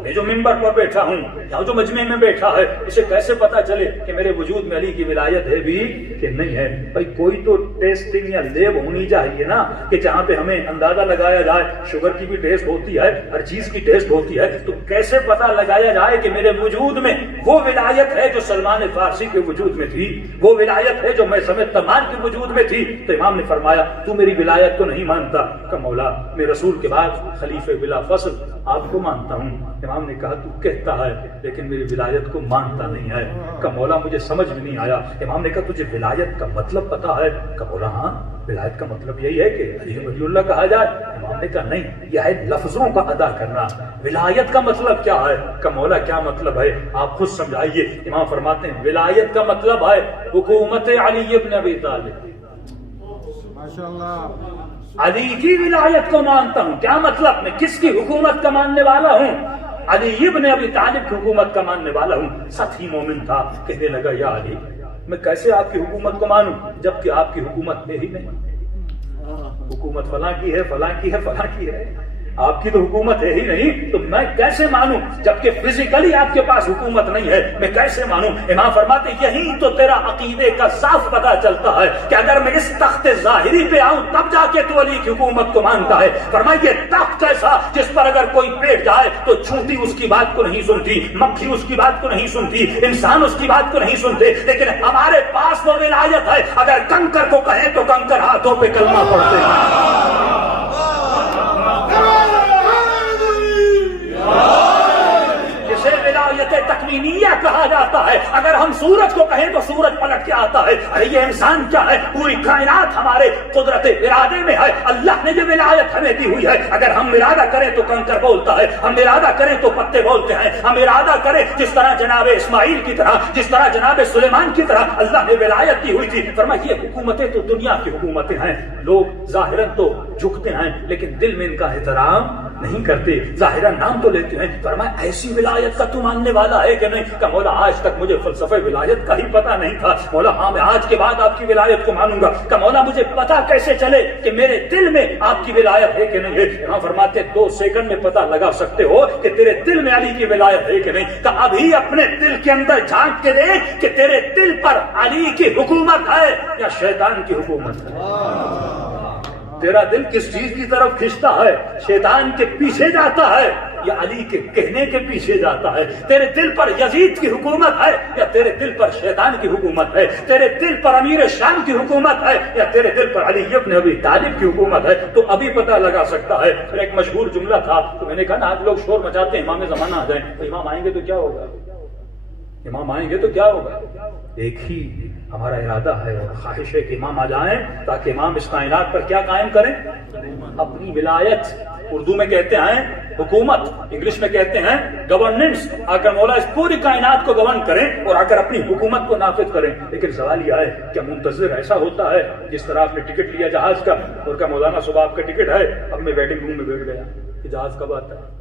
میں جو ممبر پر بیٹھا ہوں یا جو مجمع میں بیٹھا ہے اسے کیسے پتا چلے کہ میرے وجود میں علی کی ولایت ہے بھی کہ نہیں ہے. بھائی کوئی تو ٹیسٹنگ یا لیب ہونی چاہیے نا کہ جہاں پہ ہمیں اندازہ لگایا جائے. شوگر کی بھی ٹیسٹ ہوتی ہے ہر چیز کی ٹیسٹ ہوتی ہے. تو کیسے پتا لگایا جائے کہ میرے وجود میں وہ ولایت ہے جو سلمان فارسی کے وجود میں تھی وہ ولایت ہے جو میں سمیت تمام کے وجود میں تھی. تو امام نے فرمایا تو میری ولایت کو نہیں مانتا. کہ مولا میں رسول کے بعد خلیفہ بلا فصل آپ کو مانتا ہوں. امام نے کہا تو کہتا ہے لیکن میری ولایت کو مانتا نہیں ہے. کہ مولا مجھے سمجھ میں نہیں آیا. امام نے کہا تجھے ولایت کا مطلب پتا ہے. کہ مولا ہاں ولایت کا مطلب یہی ہے کہ علی ولی اللہ کہا جائے. امام نے کہا نہیں یہ ہے لفظوں کا ادا کرنا. ولایت کا مطلب کیا ہے. کہ مولا کیا مطلب ہے آپ خود سمجھائیے. امام فرماتے ہیں ولایت کا مطلب ہے حکومت علی ابن ابی طالب. ماشاءاللہ علی کی ولایت کو مانتا ہوں. کیا مطلب؟ میں کس کی حکومت کا ماننے والا ہوں؟ علی ابن ابی طالب کی حکومت کا ماننے والا ہوں. سچ ہی مومن تھا. کہنے لگا یا علی میں کیسے آپ کی حکومت کو مانوں جبکہ آپ کی حکومت ہے ہی نہیں. حکومت فلاں کی ہے فلاں کی ہے فلاں کی ہے, آپ کی تو حکومت ہے ہی نہیں, تو میں کیسے مانوں جبکہ فزیکلی آپ کے پاس حکومت نہیں ہے, میں کیسے مانوں؟ امام فرماتے یہی تو تیرا عقیدے کا صاف پتہ چلتا ہے کہ اگر میں اس تخت ظاہری پہ آؤں تب جا کے تو علی کی حکومت کو مانتا ہے. فرمائیے تخت ایسا جس پر اگر کوئی بیٹھ جائے تو چونٹی اس کی بات کو نہیں سنتی, مکھی اس کی بات کو نہیں سنتی, انسان اس کی بات کو نہیں سنتے, لیکن ہمارے پاس وہ ولایت ہے اگر کنکر کو کہیں تو کنکر ہاتھوں پہ کلمہ پڑھتے ہیں. جسے ولایت تکوینیہ کہا جاتا ہے. اگر ہم سورج کو کہیں تو سورج پلٹ کے آتا ہے. ارے یہ انسان کیا ہے؟ پوری کائنات ہمارے قدرت ارادے میں ہے. اللہ نے یہ ولایت ہمیں دی ہوئی ہے. اگر ہم ارادہ کریں تو کنکر بولتا ہے, ہم ارادہ کریں تو پتے بولتے ہیں, ہم ارادہ کریں جس طرح جناب اسماعیل کی طرح, جس طرح جناب سلیمان کی طرح اللہ نے ولایت دی ہوئی تھی. فرمایا یہ حکومتیں تو دنیا کی حکومتیں ہیں. لوگ ظاہراً تو جھکتے ہیں لیکن دل میں ان کا احترام نہیں کرتے, ظاہراً نام تو لیتے ہیں. فرمایا ایسی ولایت کا تو ماننے والا ہے کہ نہیں؟ کہ مولا آج تک مجھے فلسفہ ولایت کا ہی پتہ نہیں تھا. مولا ہاں میں آج کے بعد آپ کی ولایت کو مانوں گا. کہ مولا مجھے پتہ کیسے چلے کہ میرے دل میں آپ کی ولایت ہے کہ نہیں ہے؟ یہاں فرماتے 2 سیکنڈ میں پتہ لگا سکتے ہو کہ تیرے دل میں علی کی ولایت ہے کہ نہیں. کہ ابھی اپنے دل کے اندر جھانک کے دیکھ کہ تیرے دل پر علی کی حکومت ہے یا شیطان کی حکومت ہے. تیرا دل کس چیز کی طرف کھنچتا ہے؟ شیطان کے پیچھے جاتا ہے یا علی کے کہنے کے پیچھے جاتا ہے؟ تیرے دل پر یزید کی حکومت ہے یا تیرے دل پر شیطان کی حکومت ہے؟ تیرے دل پر امیر شام کی حکومت ہے یا تیرے دل پر علی ابن ابی طالب کی حکومت ہے؟ تو ابھی پتہ لگا سکتا ہے. پھر ایک مشہور جملہ تھا تو میں نے کہا نا آج لوگ شور مچاتے ہیں امام زمانہ آ جائیں. تو امام آئیں گے تو کیا ہوگا؟ امام آئیں گے تو کیا ہوگا؟ ایک ہی ہمارا ارادہ ہے اور خواہش ہے کہ امام آ جائیں تاکہ امام اس کائنات پر کیا قائم کریں؟ اپنی ولایت. اردو میں کہتے ہیں حکومت, انگلش میں کہتے ہیں گورننس. آ کر مولا اس پوری کائنات کو گورن کریں اور آ کر اپنی حکومت کو نافذ کریں. لیکن سوال یہ ہے کہ منتظر ایسا ہوتا ہے جس طرح آپ نے ٹکٹ لیا جہاز کا اور کیا مولانا صبح آپ کا ٹکٹ ہے, اب میں ویٹنگ روم میں بیٹھ گیا کہ جہاز کب آتا ہے.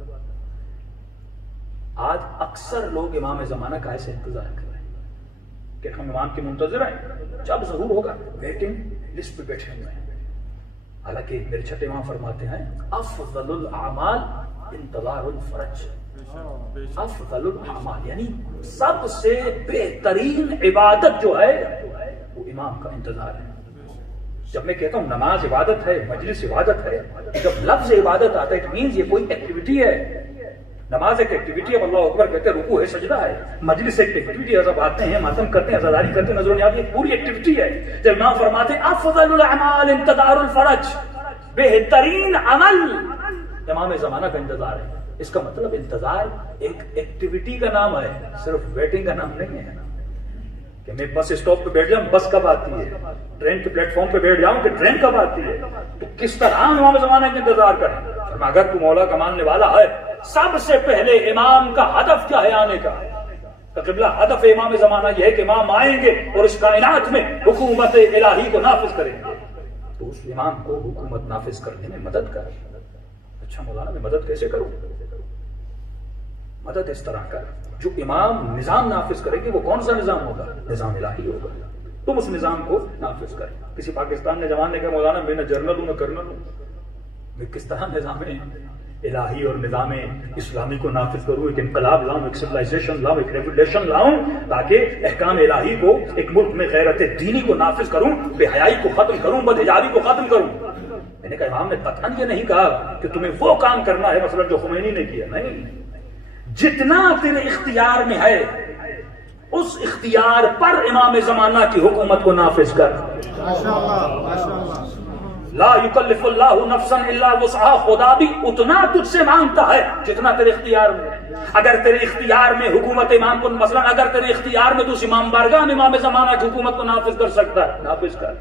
آج اکثر لوگ امام زمانہ کا ایسے انتظار کر رہے ہیں کہ ہم امام کے منتظر ہیں, جب ظہور ہوگا ویٹنگ لسٹ پہ بیٹھے ہوئے ہیں. حالانکہ میرے چھٹے امام فرماتے ہیں افضل الاعمال انتظار الفرج. افضل الاعمال یعنی سب سے بہترین عبادت جو ہے وہ امام کا انتظار ہے. جب میں کہتا ہوں نماز عبادت ہے, مجلس عبادت ہے, جب لفظ عبادت آتا ہے اٹ مینز یہ کوئی ایکٹیویٹی ہے. نماز ایک ایکٹیویٹی ہے, اللہ اکبر کہتے ہیں, رکوع ہے, سجدہ ہے. مجلس ایک ایکٹیویٹی ہے, سب آتے ہیں, ماتم کرتے ہیں, عزاداری کرتے ہیں, نظر نیاز, یہ پوری ایکٹیویٹی ہے. جب امام فرماتے ہیں افضل الاعمال انتظار الفرج, بہترین عمل امام زمانہ کا انتظار ہے. اس کا مطلب انتظار ایک ایکٹیویٹی کا نام ہے, صرف ویٹنگ کا نام نہیں ہے کہ میں بس اسٹاپ پہ بیٹھ جاؤں بس کب آتی ہے, ٹرین کے پلیٹ فارم پہ بیٹھ جاؤں کہ ٹرین کب آتی ہے. تو کس طرح امام زمانہ کا انتظار کریں؟ اگر تو مولا کا ماننے والا ہے, سب سے پہلے امام کا ہدف کیا ہے آنے کا؟ قبلہ ہدف امام زمانہ یہ ہے کہ امام آئیں گے اور اس کائنات میں حکومت الہی کو نافذ کریں گے. تو اس امام کو حکومت نافذ کرنے میں مدد کر. اچھا مولانا میں مدد کیسے کروں؟ مدد اس طرح کر, جو امام نظام نافذ کرے گی وہ کون سا نظام ہوگا؟ نظام الہی ہوگا. تم اس نظام کو نافذ کریں. کسی پاکستان نے جوان نے کہا مولانا میں نہ جرنل ہوں نہ کرنل ہوں, میں کس طرح نظام الہی اور نظام اسلامی کو نافذ کروں, ایک انقلاب لاؤں, ایک سویلائزیشن لاؤں, ایک ریولیوشن لاؤں تاکہ احکام الہی کو ایک ملک میں غیرت دینی کو نافذ کروں, بے حیائی کو ختم کروں, بدحجابی کو ختم کروں. میں نے کہا امام نے قطعاً یہ نہیں کہا کہ تمہیں وہ کام کرنا ہے مثلا جو خمینی نے کیا, نہیں. جتنا تیرے اختیار میں ہے اس اختیار پر امام زمانہ کی حکومت کو نافذ کر. لا یکلف اللہ نفسا الا وسعها, خدا بھی اتنا تجھ سے مانگتا ہے جتنا تیرے اختیار میں. اگر تیرے اختیار میں حکومت امام کو, مثلا اگر تیرے اختیار میں تو اس امام بارگاہ میں امام زمانہ کی حکومت کو نافذ کر سکتا ہے, نافذ کر.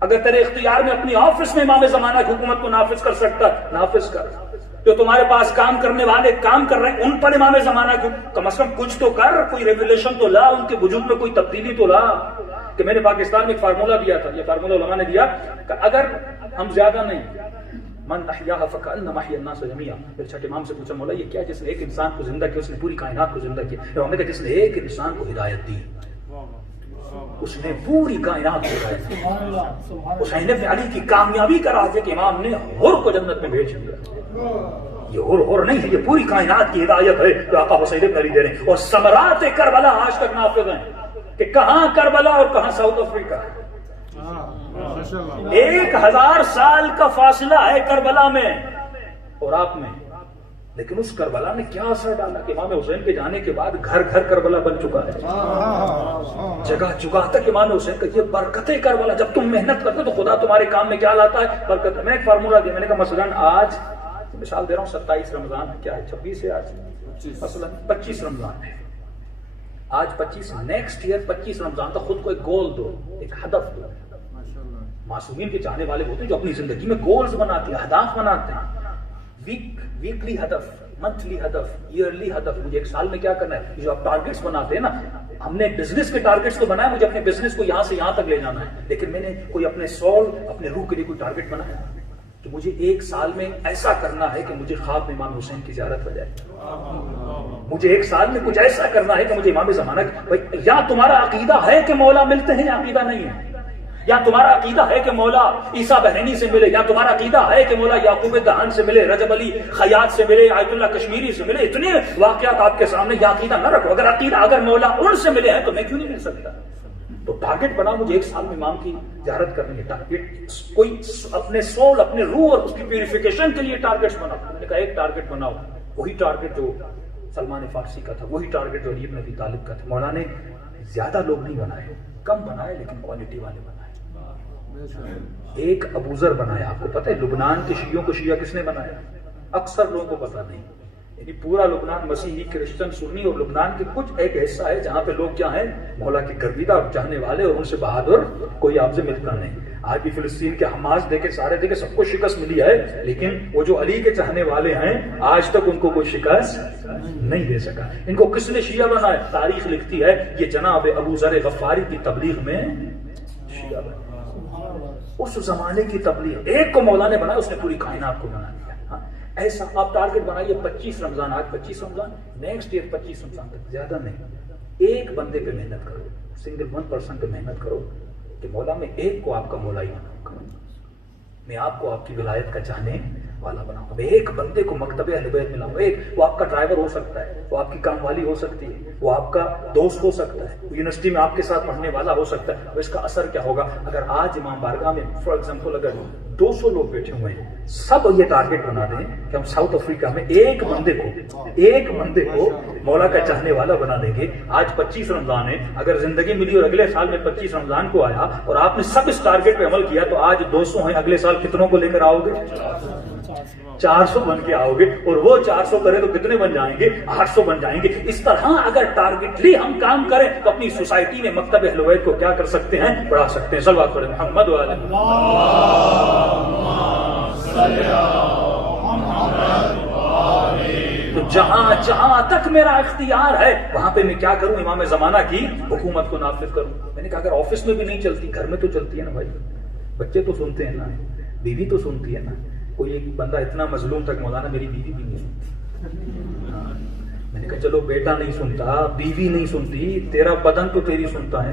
اگر تیرے اختیار میں اپنی آفس میں امام زمانہ کی حکومت کو نافذ کر سکتا ہے, نافذ کر. جو تمہارے پاس کام کرنے والے کام کر رہے ہیں ان پر امام زمانہ کی کم از کم کچھ تو کر, کوئی ریولیوشن تو لا, ان کے وجود میں کوئی تبدیلی تو لا. کہ میں نے پاکستان میں ایک فارمولہ دیا تھا, یہ فارمولہ علماء نے دیا کہ اگر ہم زیادہ نہیں. من احیاها فکأنما احیا الناس جميعا. پھر چھٹے امام سے پوچھا مولا یہ کیا جس نے ایک انسان کو زندہ کیا, اس نے پوری کائنات کو زندہ کیا. امام نے کہا جس نے ایک انسان کو ہدایت دی اس نے پوری کائنات کو ہدایت دی. حسین بن علی کی کامیابی کا راز ہے کہ امام نے حر کو جنت میں بھیج دیا. یہ حر نہیں ہے, یہ پوری کائنات کی ہدایت ہے جو آقا حسین بن علی دے رہے ہیں. اور ثمرات کربلا آج تک نافذ ہیں کہ کہاں کربلا اور کہاں ساؤتھ افریقہ. 1000 سال کا فاصلہ ہے کربلا میں اور آپ میں, لیکن اس کربلا نے کیا اثر ڈالا کہ امام حسین کے جانے کے بعد گھر گھر کربلا بن چکا ہے, جگہ جگہ تک امام حسین کا. یہ برکت کربلا, جب تم محنت کرتے تو خدا تمہارے کام میں کیا لاتا ہے, برکت. میں ایک فارمولا دیا, میں نے کہا مثلاً آج مثال دے رہا ہوں 27 رمضان کیا ہے, 26 ہے آج, مثلاً 25 رمضان ہے آج 25, نیکسٹ ایئر 25 رمضان تک خود کو ایک گول دو, ایک ہدف دو. معصومین کے چاہنے والے ہوتے ہیں جو اپنی زندگی میں گولز بناتے ہیں, اہداف بناتے ہیں, ویکلی ہدف, منتھلی ہدف, ایئرلی ہدف. مجھے ایک سال میں کیا کرنا ہے, جو آپ ٹارگیٹس بناتے ہیں نا, ہم نے بزنس کے ٹارگیٹس تو بنائے, مجھے اپنے بزنس کو یہاں سے یہاں تک لے جانا ہے, لیکن میں نے کوئی اپنے سول, اپنے روح کے لیے کوئی ٹارگیٹ بنایا کہ مجھے ایک سال میں ایسا کرنا ہے کہ مجھے خواب میں امام حسین کی زیارت ہو جائے. مجھے ایک سال میں کچھ ایسا کرنا ہے کہ مجھے امام زمانہ, یا تمہارا عقیدہ ہے کہ مولا ملتے ہیں یا عقیدہ نہیں ہے, یا تمہارا عقیدہ ہے کہ مولا عیسیٰ بحرینی سے ملے, یا تمہارا عقیدہ ہے کہ مولا یعقوب دہان سے ملے, رجب علی خیاط سے ملے, آیت اللہ کشمیری سے ملے. اتنے واقعات آپ کے سامنے, یہ عقیدہ نہ رکھو. اگر مولا ان سے ملے ہیں تو میں کیوں نہیں مل سکتا. تو ٹارگیٹ بنا, مجھے ایک سال میں امام کی زیارت کرنی ہے. ٹارگیٹ کوئی اپنے سول, اپنے روح اور اس کی پیوریفیکیشن کے لیے ٹارگیٹس بناؤ. میں نے کہا ایک ٹارگیٹ بناؤ, وہی ٹارگیٹ جو سلمان فارسی کا تھا, وہی ٹارگیٹ جو علی بن ابی طالب کا تھا. مولا نے زیادہ لوگ نہیں بنائے, کم بنائے لیکن کوالٹی والے بنائے. ایک ابوذر بنایا. آپ کو پتہ ہے لبنان کے شیعوں کو شیعہ کس نے بنایا, اکثر لوگوں کو پتہ نہیں. یعنی پورا لبنان مسیحی, کرسچن, سنی, اور لبنان کے کچھ ایک حصہ ہے جہاں پہ لوگ کیا ہیں, مولا کی گرویدہ چاہنے والے, اور ان سے بہادر کوئی آپ سے ملتا نہیں. آج بھی فلسطین کے حماس دیکھے, سارے دیکھے, سب کو شکست ملی ہے, لیکن وہ جو علی کے چاہنے والے ہیں آج تک ان کو کوئی شکست نہیں دے سکا. ان کو کس نے شیعہ بنایا؟ تاریخ لکھتی ہے یہ جناب ابوذر غفاری کی تبلیغ میں شیعہ بنا. اس زمانے کی تبلیغ, ایک کو مولا نے بنایا, اس نے پوری کائنات کو بنا دیا. ایسا آپ ٹارگیٹ بنائیے 25 رمضان, آج 25 رمضان, نیکسٹ ایئر 25 رمضان تک, زیادہ نہیں. ایک بندے پہ محنت کرو, سنگل 1% پہ محنت کرو کہ مولا میں ایک کو آپ کا مولا ہی بناؤں, میں آپ کو آپ کی ولایت کا چاہنے والا بناؤں. میں ایک بندے کو مکتب اہل بیت ملاؤں. ایک وہ آپ کا ڈرائیور ہو سکتا ہے, وہ آپ کی کام والی ہو سکتی ہے, وہ آپ کا دوست ہو سکتا ہے, وہ یونیورسٹی میں آپ کے ساتھ پڑھنے والا ہو سکتا ہے. اب اس کا اثر کیا ہوگا اگر آج امام بارگاہ میں فار ایگزامپل اگر 200 لوگ بیٹھے ہوئے ہیں, سب یہ ٹارگیٹ بنا دیں کہ ہم ساؤتھ افریقہ میں ایک بندے کو مولا کا چاہنے والا بنا دیں گے. آج 25 رمضان ہے, اگر زندگی ملی اور اگلے سال میں 25 رمضان کو آیا اور آپ نے سب اس ٹارگیٹ پہ عمل کیا, تو آج 200 ہیں, اگلے سال کتنوں کو لے کر آؤ گے؟ 400 بن کے آؤ گے, اور وہ 400 کرے تو کتنے بن جائیں گے؟ 800 بن جائیں گے. اس طرح اگر ٹارگیٹلی ہم کام کریں تو اپنی سوسائٹی میں مکتب اہل بیت کو کیا کر سکتے ہیں, بڑھا سکتے ہیں. صلوات پڑھیں محمد وعلی تو جہاں تک میرا اختیار ہے وہاں پہ میں کیا کروں, امام زمانہ کی حکومت کو نافذ کروں. میں نے کہا اگر آفس میں بھی نہیں چلتی, گھر میں تو چلتی ہے نا بھائی. بچے تو سنتے ہیں نا, بیوی تو سنتی ہے نا. کوئی ایک بندہ اتنا مظلوم تک, مولانا میری بیوی بھی نہیں سنتی. میں نے کہا چلو بیٹا نہیں سنتا, بیوی نہیں سنتی, تیرا بدن تو تیری سنتا ہے.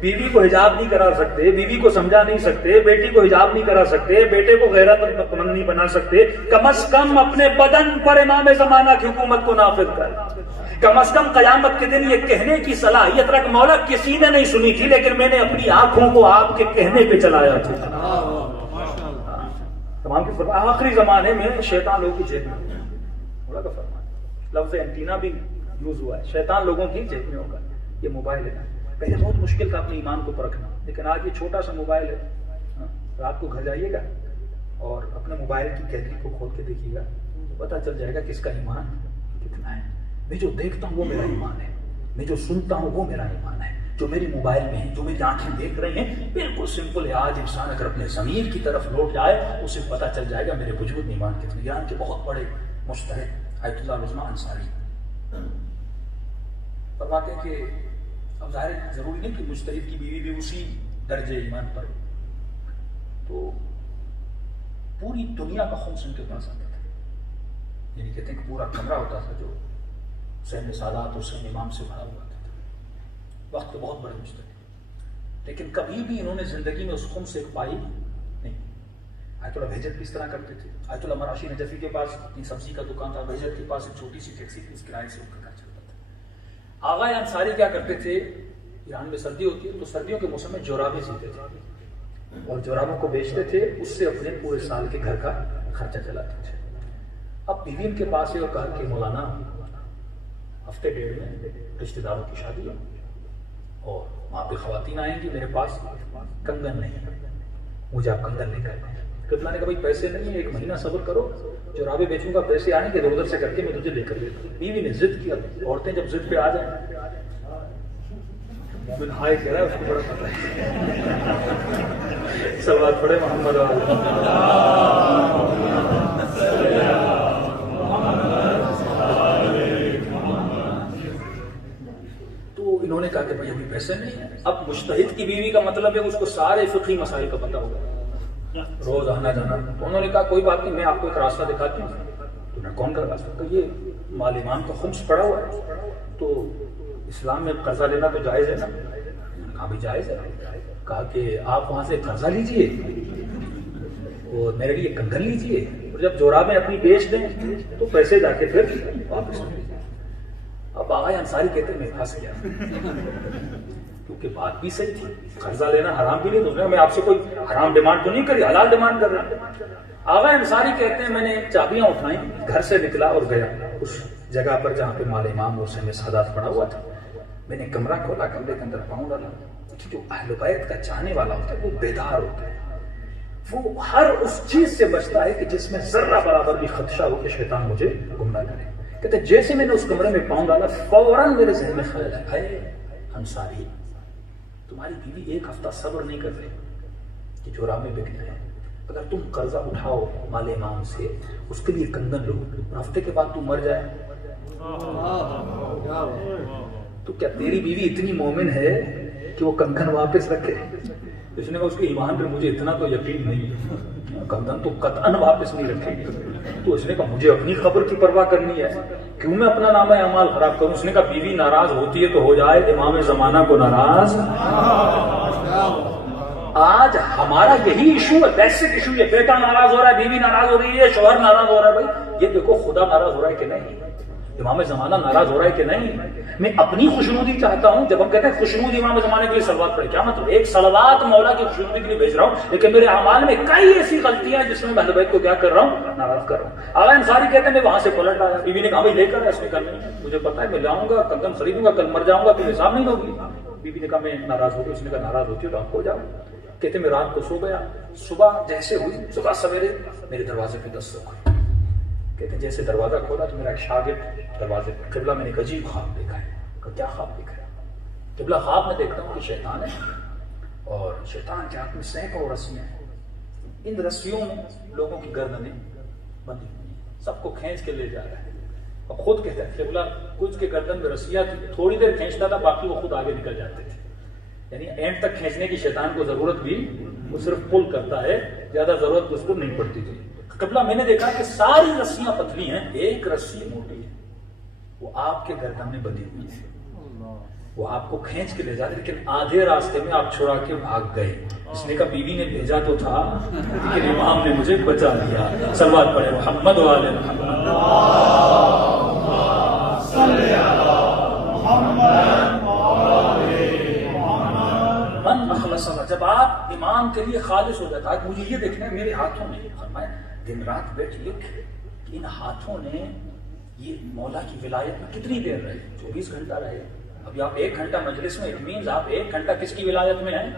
بیوی کو حجاب نہیں کرا سکتے, بیوی کو سمجھا نہیں سکتے, بیٹی کو حجاب نہیں کرا سکتے, بیٹے کو غیرت مند نہیں بنا سکتے, کم از کم اپنے بدن پر امام زمانہ کی حکومت کو نافذ کر. کم از کم قیامت کے دن یہ کہنے کی صلاحیت رکھ, مولا کسی نے نہیں سنی تھی لیکن میں نے اپنی آنکھوں کو آپ کے کہنے پہ چلایا تھا. تمام کی فرمان آخری زمانے میں شیطان لوگوں کی جیب میں ہوگا. مولا کا فرمان, لفظ اینٹینا بھی یوز ہوا ہے, شیطان لوگوں کی جیب میں ہوگا. یہ موبائل ہے, پہلے بہت مشکل تھا اپنے ایمان کو پرکھنا, لیکن آج یہ چھوٹا سا موبائل ہے. رات کو گھر جائیے گا اور اپنے موبائل کی گیلری کو کھول کے دیکھیے گا, پتا چل جائے گا کس کا ایمان کتنا ہے. میں جو دیکھتا ہوں وہ میرا ایمان ہے, میں جو سنتا ہوں وہ میرا ایمان ہے. جو میری موبائل میں ہے, جو میری آنکھیں دیکھ رہی ہیں, بالکل سمپل ہے. آج انسان اگر اپنے ضمیر کی طرف لوٹ جائے اسے پتا چل جائے گا میرے وجود میں ایمان کتنا. ایران کے بہت بڑے مجتہد آیت اللہ عظمہ انصاری فرماتے ہیں کہ اب ظاہر ضروری نہیں کہ مجتہد کی بیوی بھی اسی درجے ایمان پر پوری دنیا کا خمس ان کے پاس آتا تھا. یعنی کہتے ہیں کہ پورا کمرہ ہوتا تھا جو حسین سادات اور حسین امام سے بھرا ہوا تھا. وقت تو بہت بڑے مشترک، لیکن کبھی بھی انہوں نے زندگی میں اس خمس ایک پائی نہیں. آیت اللہ بہجت بھی اس طرح کرتے تھے. آیت اللہ مراشی نجفی کے پاس اپنی سبزی کا دکان تھا، بہجت کے پاس ایک چھوٹی سی ٹیکسی تھی، اس کرائے سے ان کا گھر چلتا تھا. آغا انصاری کیا کرتے تھے، ایران میں سردی ہوتی ہے تو سردیوں کے موسم میں جورابیں سیتے تھے اور جورابوں کو بیچتے تھے، اس سے اپنے پورے سال کے گھر کا خرچہ چلاتے تھے. اب بیوی ان کے پاس ہے اور کہا کہ مولانا ہفتے ڈیڑھ میں رشتے داروں کی شادی ہے اور وہاں پہ خواتین آئیں گی، میرے پاس کنگن نہیں ہے، مجھے آپ کنگن لے کر دیں. قبلہ نے کہا بھائی پیسے نہیں ہیں، 1 مہینہ صبر کرو، جورابیں بیچوں گا، پیسے آنے کے ادھر سے کر کے میں تجھے لے کر دیتا ہوں. بیوی نے ضد کیا. عورتیں جب ضد پہ آ جائیں، مومن ہائے کہہ رہا ہے، اس کو بڑا پتہ ہے. سلوات پڑھے محمد تو انہوں نے کہا کہ بھائی ابھی پیسے نہیں ہیں. اب مجتہد کی بیوی کا مطلب ہے اس کو سارے فقہی مسائل کا پتہ ہوگا، روز آنا جانا. تو انہوں نے کہا کوئی بات نہیں، میں آپ کو ایک راستہ دکھاتی ہوں. تو میں کون کا راستہ؟ کہ یہ مال ایمان کا خمس پڑا ہوا ہے، تو اسلام میں قرضہ لینا تو جائز ہے نا؟ کہا بھی جائز ہے. کہا کہ آپ وہاں سے قرضہ لیجئے اور میرے لیے کنگن لیجئے، اور جب جورابیں اپنی بیچ دیں تو پیسے جا کے پھر واپس لیں. اب آغا انصاری کہتے ہیں میں پھنس گیا، کیونکہ بات بھی صحیح تھی، قرضہ لینا حرام بھی نہیں. تو میں آپ سے کوئی حرام ڈیمانڈ تو نہیں کری، حلال ڈیمانڈ کر رہا ہوں. آغا انصاری کہتے ہیں میں نے چابیاں اٹھائیں، گھر سے نکلا اور گیا اس جگہ پر جہاں پہ مال امام اور حسین سادات پڑا ہوا تھا. میں نے کمرہ کھولا، کمرے کے اندر پاؤں ڈالا. جو اہل بیت کا چاہنے والا ہوتا ہے وہ بیدار ہوتا ہے، وہ ہر اس چیز سے بچتا ہے کہ جس میں ذرہ برابر بھی خدشہ ہو کہ شیطان مجھے گمراہ کرے. کہتے جیسے میں نے اس کمرے میں پاؤں ڈالا فوراً میرے ذہن میں خیال ہے انصاری تمہاری بیوی 1 ہفتہ صبر نہیں کر رہی کہ جورابیں بک جائیں. اگر تم قرضہ اٹھاؤ مال امام سے، اس کے لیے کنگن لو، ہفتے کے بعد تم مر جائے تو کیا تیری بیوی اتنی مومن ہے کہ وہ کنگن واپس رکھے؟ اس نے کہا اس کے ایمان پہ مجھے اتنا تو یقین نہیں ہے، کنگن تو قطعاً واپس نہیں رکھے گی. تو اس نے کہا مجھے اپنی خبر کی پرواہ کرنی ہے، کیوں میں اپنا نامہ اعمال خراب کروں؟ اس نے کہا بیوی ناراض ہوتی ہے تو ہو جائے، امام زمانہ کو ناراض. آج ہمارا یہی ایشو ہے، بیسک ایشو ہے. بیٹا ناراض ہو رہا ہے، بیوی ناراض ہو رہی ہے، شوہر ناراض ہو رہا ہے. بھائی یہ دیکھو خدا ناراض ہو رہا ہے کہ نہیں، امام زمانہ ناراض ہو رہا ہے کہ نہیں. میں اپنی خوشنودی چاہتا ہوں. جب ہم کہتے ہیں خوشنود امام زمانے کے لیے صلوات پڑھے، کیا مطلب؟ ایک صلوات مولا کی خوشنودی کے لیے بھیج رہا ہوں، لیکن میرے اعمال میں کئی ایسی غلطیاں ہیں جس میں اہل بیت کو کیا کر رہا ہوں، ناراض کر رہا ہوں. آغا انصاری کہتے ہیں میں وہاں سے پلٹ آیا. بیوی نے کہا بھائی لے کر آیا. اس نے کہا نہیں، مجھے پتا ہے میں لاؤں گا، کنگن خریدوں گا، کل مر جاؤں گا تو حساب نہیں ہوگی. بیوی نے کہا میں ناراض ہو گئی. اس نے کہا ناراض ہوتی ہو تو آپ ہو جاؤ. کہتے میں رات کو سو گیا، صبح جیسے ہوئی، صبح سویرے میرے دروازے پہ دستک ہوئی. کہتے ہیں جیسے دروازہ کھولا تو میرا ایک شاگرد دروازے پہ. قبلہ میں نے ایک عجیب خواب دیکھا ہے. کیا خواب دیکھا ہے؟ قبلہ خواب میں دیکھتا ہوں کہ شیطان ہے اور شیطان کے ہاتھ میں سینکڑوں رسیاں ہیں. ان رسیوں میں لوگوں کی گردنیں بندھی ہوئی ہیں، سب کو کھینچ کے لے جا رہا ہے. اب خود کہتا ہے قبلہ کچھ کے گردن میں رسیاں تھی، تھوڑی دیر کھینچتا تھا، باقی وہ خود آگے نکل جاتے تھے. یعنی اینڈ تک کھینچنے کی شیطان کو ضرورت بھی، وہ صرف پل کرتا ہے، زیادہ ضرورت اس کو نہیں پڑتی تھی. قبلہ میں نے دیکھا کہ ساری رسیاں پتلی ہیں، ایک رسی موٹی ہے، وہ آپ کے گردن میں بندھی ہوئی ہے. وہ آپ کو کھینچ کے لے جاتے، لیکن آدھے راستے میں آپ چھڑا کے بھاگ گئے. اس نے کہا بیوی نے بھیجا تو تھا لیکن امام نے مجھے بچا لیا. صلوات پڑھے محمد و آل محمد. جب آپ ایمان کے لیے خالص ہو جاتا ہے. مجھے یہ دیکھنا ہے میرے ہاتھوں نے، فرمایا دن رات بیٹھ لکھ کہ ان ہاتھوں نے یہ مولا کی ولایت میں کتنی دیر رہے، 24 گھنٹہ رہے. ابھی آپ 1 گھنٹہ مجلس میں، اٹ مینز آپ 1 گھنٹہ کس کی ولایت میں ہیں؟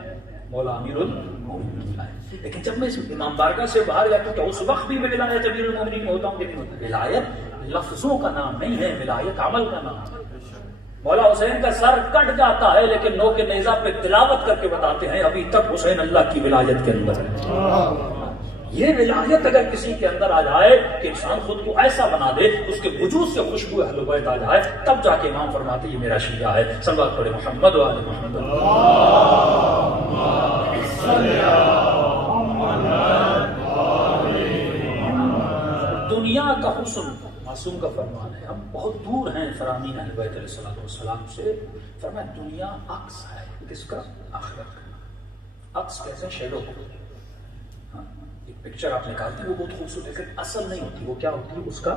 مولا امیر المومنین کی ولایت. لیکن جب میں اس امام بارگاہ سے باہر جاتا ہوں کہ اس وقت بھی میں ولایت امیر المومنین میں ہوتا ہوں کہ نہیں ہوتا. ولایت لفظوں کا نام نہیں ہے، ولایت عمل کا نام ہے. مولا حسین کا سر کٹ جاتا ہے لیکن نو کے نیزہ پہ تلاوت کر کے بتاتے ہیں ابھی تک حسین اللہ کی ولایت کے اندر ہے. یہ ولایت اگر کسی کے اندر آ جائے کہ انسان خود کو ایسا بنا دے، اس کے وجود سے خوشبو اہل بیت آ جائے، تب جا کے امام فرماتے یہ میرا شیعہ ہے. صلوات پڑھے محمد و آل محمد. اللهم صل على محمد کا حسن معصوم کا فرمان ہے. ہم بہت دور ہیں فرامین اہل بیت علیہ الصلوۃ والسلام سے. فرمایا دنیا عکس ہے کس کا؟ آخرت کا. عکس کیسے؟ شیڈو کو. ایک پکچر آپ نکالتے ہیں وہ بہت خوبصورت ہے لیکن اصل نہیں ہوتی. وہ کیا ہوتی ہے؟ اس کا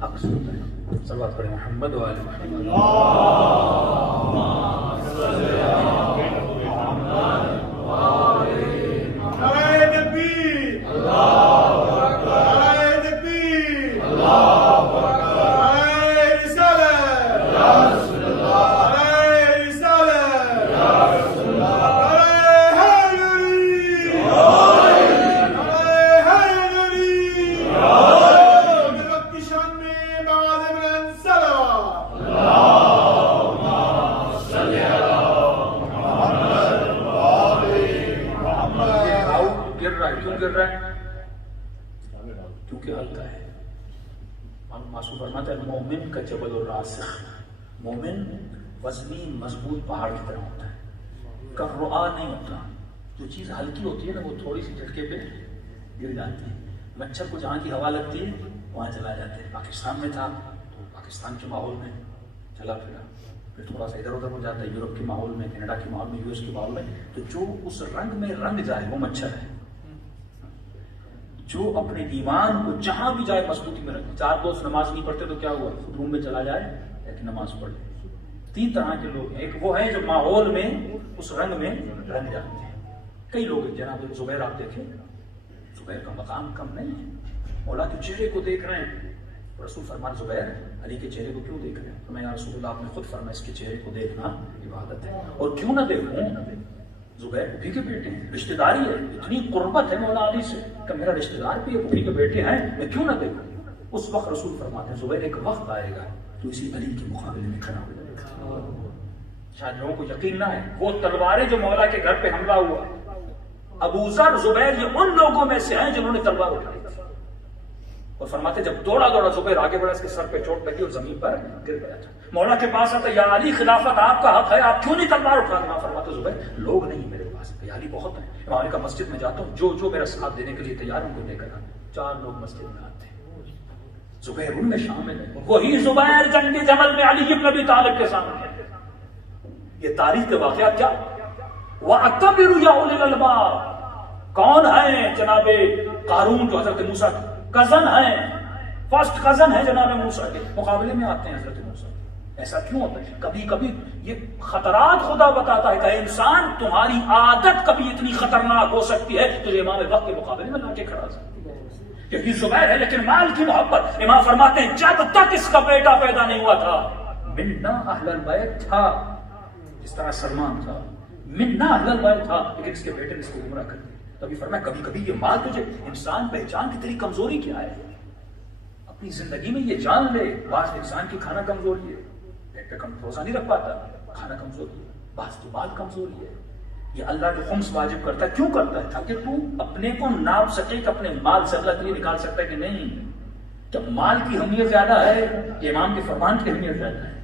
عکس ہوتا ہے. صلوات پڑھیں محمد و آل محمد. کیونکہ ہلکا ہے. معصوم فرماتا ہے مومن کا جبل الراسخ. مومن وزنی مضبوط پہاڑ کی طرح ہوتا ہے. کررعا نہیں ہوتا. جو چیز ہلکی ہوتی ہے نا وہ تھوڑی سی جھٹکے پہ گر جاتی ہے. مچھر کو جہاں کی ہوا لگتی ہے وہاں چلا جاتا ہے. پاکستان میں تھا تو پاکستان کے ماحول میں چلا پھرا, پھر تھوڑا سا ادھر ادھر ہو جاتا ہے. یورپ کے ماحول میں, کینیڈا کے ماحول میں, یو ایس کے ماحول میں, تو جو اس رنگ میں رنگ جائے وہ مچھر ہے. جو اپنے ایمان کو جہاں بھی جائے مضبوطی میں رکھے. 4 دوست نماز نہیں پڑھتے تو کیا ہوا؟ روم میں چلا جائے لیکن نماز پڑھ لے. 3 طرح کے لوگ ہیں. ایک وہ ہیں جو ماحول میں اس رنگ میں رنگ جاتے ہیں. کئی لوگ ہیں. جناب زبیر آپ دیکھیں, زبیر کا مقام کم نہیں ہے. مولا کے چہرے کو دیکھ رہے ہیں. رسول فرمان زبیر علی کے چہرے کو کیوں دیکھ رہے ہیں؟ تو میں رسول اللہ آپ نے خود فرمایا اس کے چہرے کو دیکھنا عبادت ہے. اور کیوں نہ دیکھوں؟ زبیر بھوپھی کے بیٹے ہیں, رشتہ داری ہے, اتنی قربت ہے مولا علی سے کہ میرا رشتہ دار بھی ہے, بھوپھی کے بیٹے ہیں, میں کیوں نہ دیکھوں؟ اس وقت رسول فرماتے ہیں زبیر ایک وقت آئے گا تو اسی علی کے مقابلے میں کھڑا ہو جائے گا. شاید لوگوں کو یقین نہ ہے وہ تلواریں جو مولا کے گھر پہ حملہ ہوا, ابو ذر زبیر یہ ان لوگوں میں سے ہیں جنہوں نے تلوار اٹھائی تھی. اور فرماتے جب دوڑا زبیر آگے بڑھا, اس کے سر پہ چوٹ لگی اور زمین پر گر گیا تھا. مولا کے پاس آتا یا علی خلافت آپ کا حق ہے, آپ کیوں نہیں تلوار اٹھا رہے؟ فرماتے زبیر لوگ نہیں میرے پاس, یا علی بہت ہیں. امام کا مسجد میں جاتا ہوں, جو میرا ساتھ دینے کے لیے تیار ان کو لے کر آتے. 4 لوگ مسجد میں آتے ہیں, زبیر ان میں شامل ہے. وہی زبیر جنگ جمل میں علی ابن ابی طالب کے سامنے ہے. یہ تاریخ کے واقعات کیا وَأَكْبِرُ يَا أُولِي الْأَلْبَابِ. کون ہیں؟ جناب قارون جو حضرت موسیٰ کزن ہیں, فرسٹ کزن ہیں جناب موسیٰ کے, مقابلے میں آتے ہیں حضرت موسیٰ. ایسا کیوں ہوتا ہے؟ کبھی کبھی یہ خطرات خدا بتاتا ہے کہ انسان تمہاری عادت کبھی اتنی خطرناک ہو سکتی ہے تو امام وقت کے مقابلے میں لا کے کھڑا سکتی ہے. یہی زبیر ہے لیکن مال کی محبت. امام فرماتے ہیں جب تک اس کا بیٹا پیدا نہیں ہوا تھا منا اہل البیت تھا, جس طرح سلمان تھا منا اہل البیت تھا, لیکن اس کے بیٹے نے اس کو گمراہ کر دیا. تبھی فرمایا کبھی کبھی یہ مال تجھے انسان پہچان کی تیری کمزوری کیا ہے, اپنی زندگی میں یہ جان لے. بعض انسان کی کھانا کمزوری ہے, پیٹ پہ روزہ نہیں رکھ پاتا, کھانا کمزوری ہے. بعض کی مال کمزوری ہے. یہ اللہ جو خمس واجب کرتا ہے کیوں کرتا ہے؟ تاکہ تو اپنے کو ناپ سکے کہ اپنے مال سے اللہ کے لیے نکال سکتا ہے کہ نہیں. جب مال کی اہمیت زیادہ ہے امام کے فرمان کی اہمیت زیادہ ہے,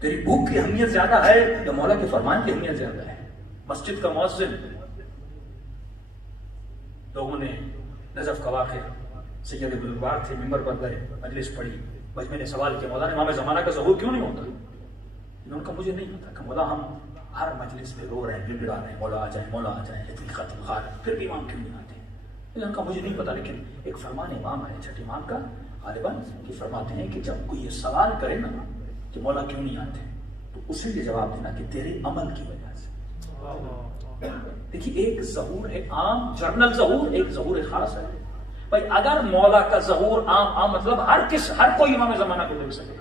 تیری بھوک کی اہمیت زیادہ ہے یا مولا کے فرمان کی اہمیت زیادہ ہے. مسجد کا مؤذن, لوگوں نے نظف کا واقع, سید بزرگوار تھے, ممبر پر گئے, مجلس پڑھی, بس میں نے سوال کیا مولا امام زمانہ کا ظہور کیوں نہیں ہوتا؟ ان کا مجھے نہیں پتا کہ مولا ہم ہر مجلس میں رو رہے ہیں, گڑگڑا رہے ہیں, مولا آ جائیں اتنی ختم خار, پھر بھی امام کیوں نہیں آتے؟ ان کا مجھے نہیں پتا. لیکن ایک فرمان امام ہے چھٹے امام کا غالباً کہ فرماتے ہیں کہ جب کوئی یہ سوال کرے نا کہ مولا کیوں نہیں آتے, تو اسے یہ جواب دینا کہ تیرے عمل کی وجہ سے. دیکھیے ایک ظہور ہے عام جنرل ظہور, ایک ظہور خاص ہے. بھائی اگر مولا کا ظہور عام مطلب ہر کوئی امام زمانہ کو دیکھ سکے,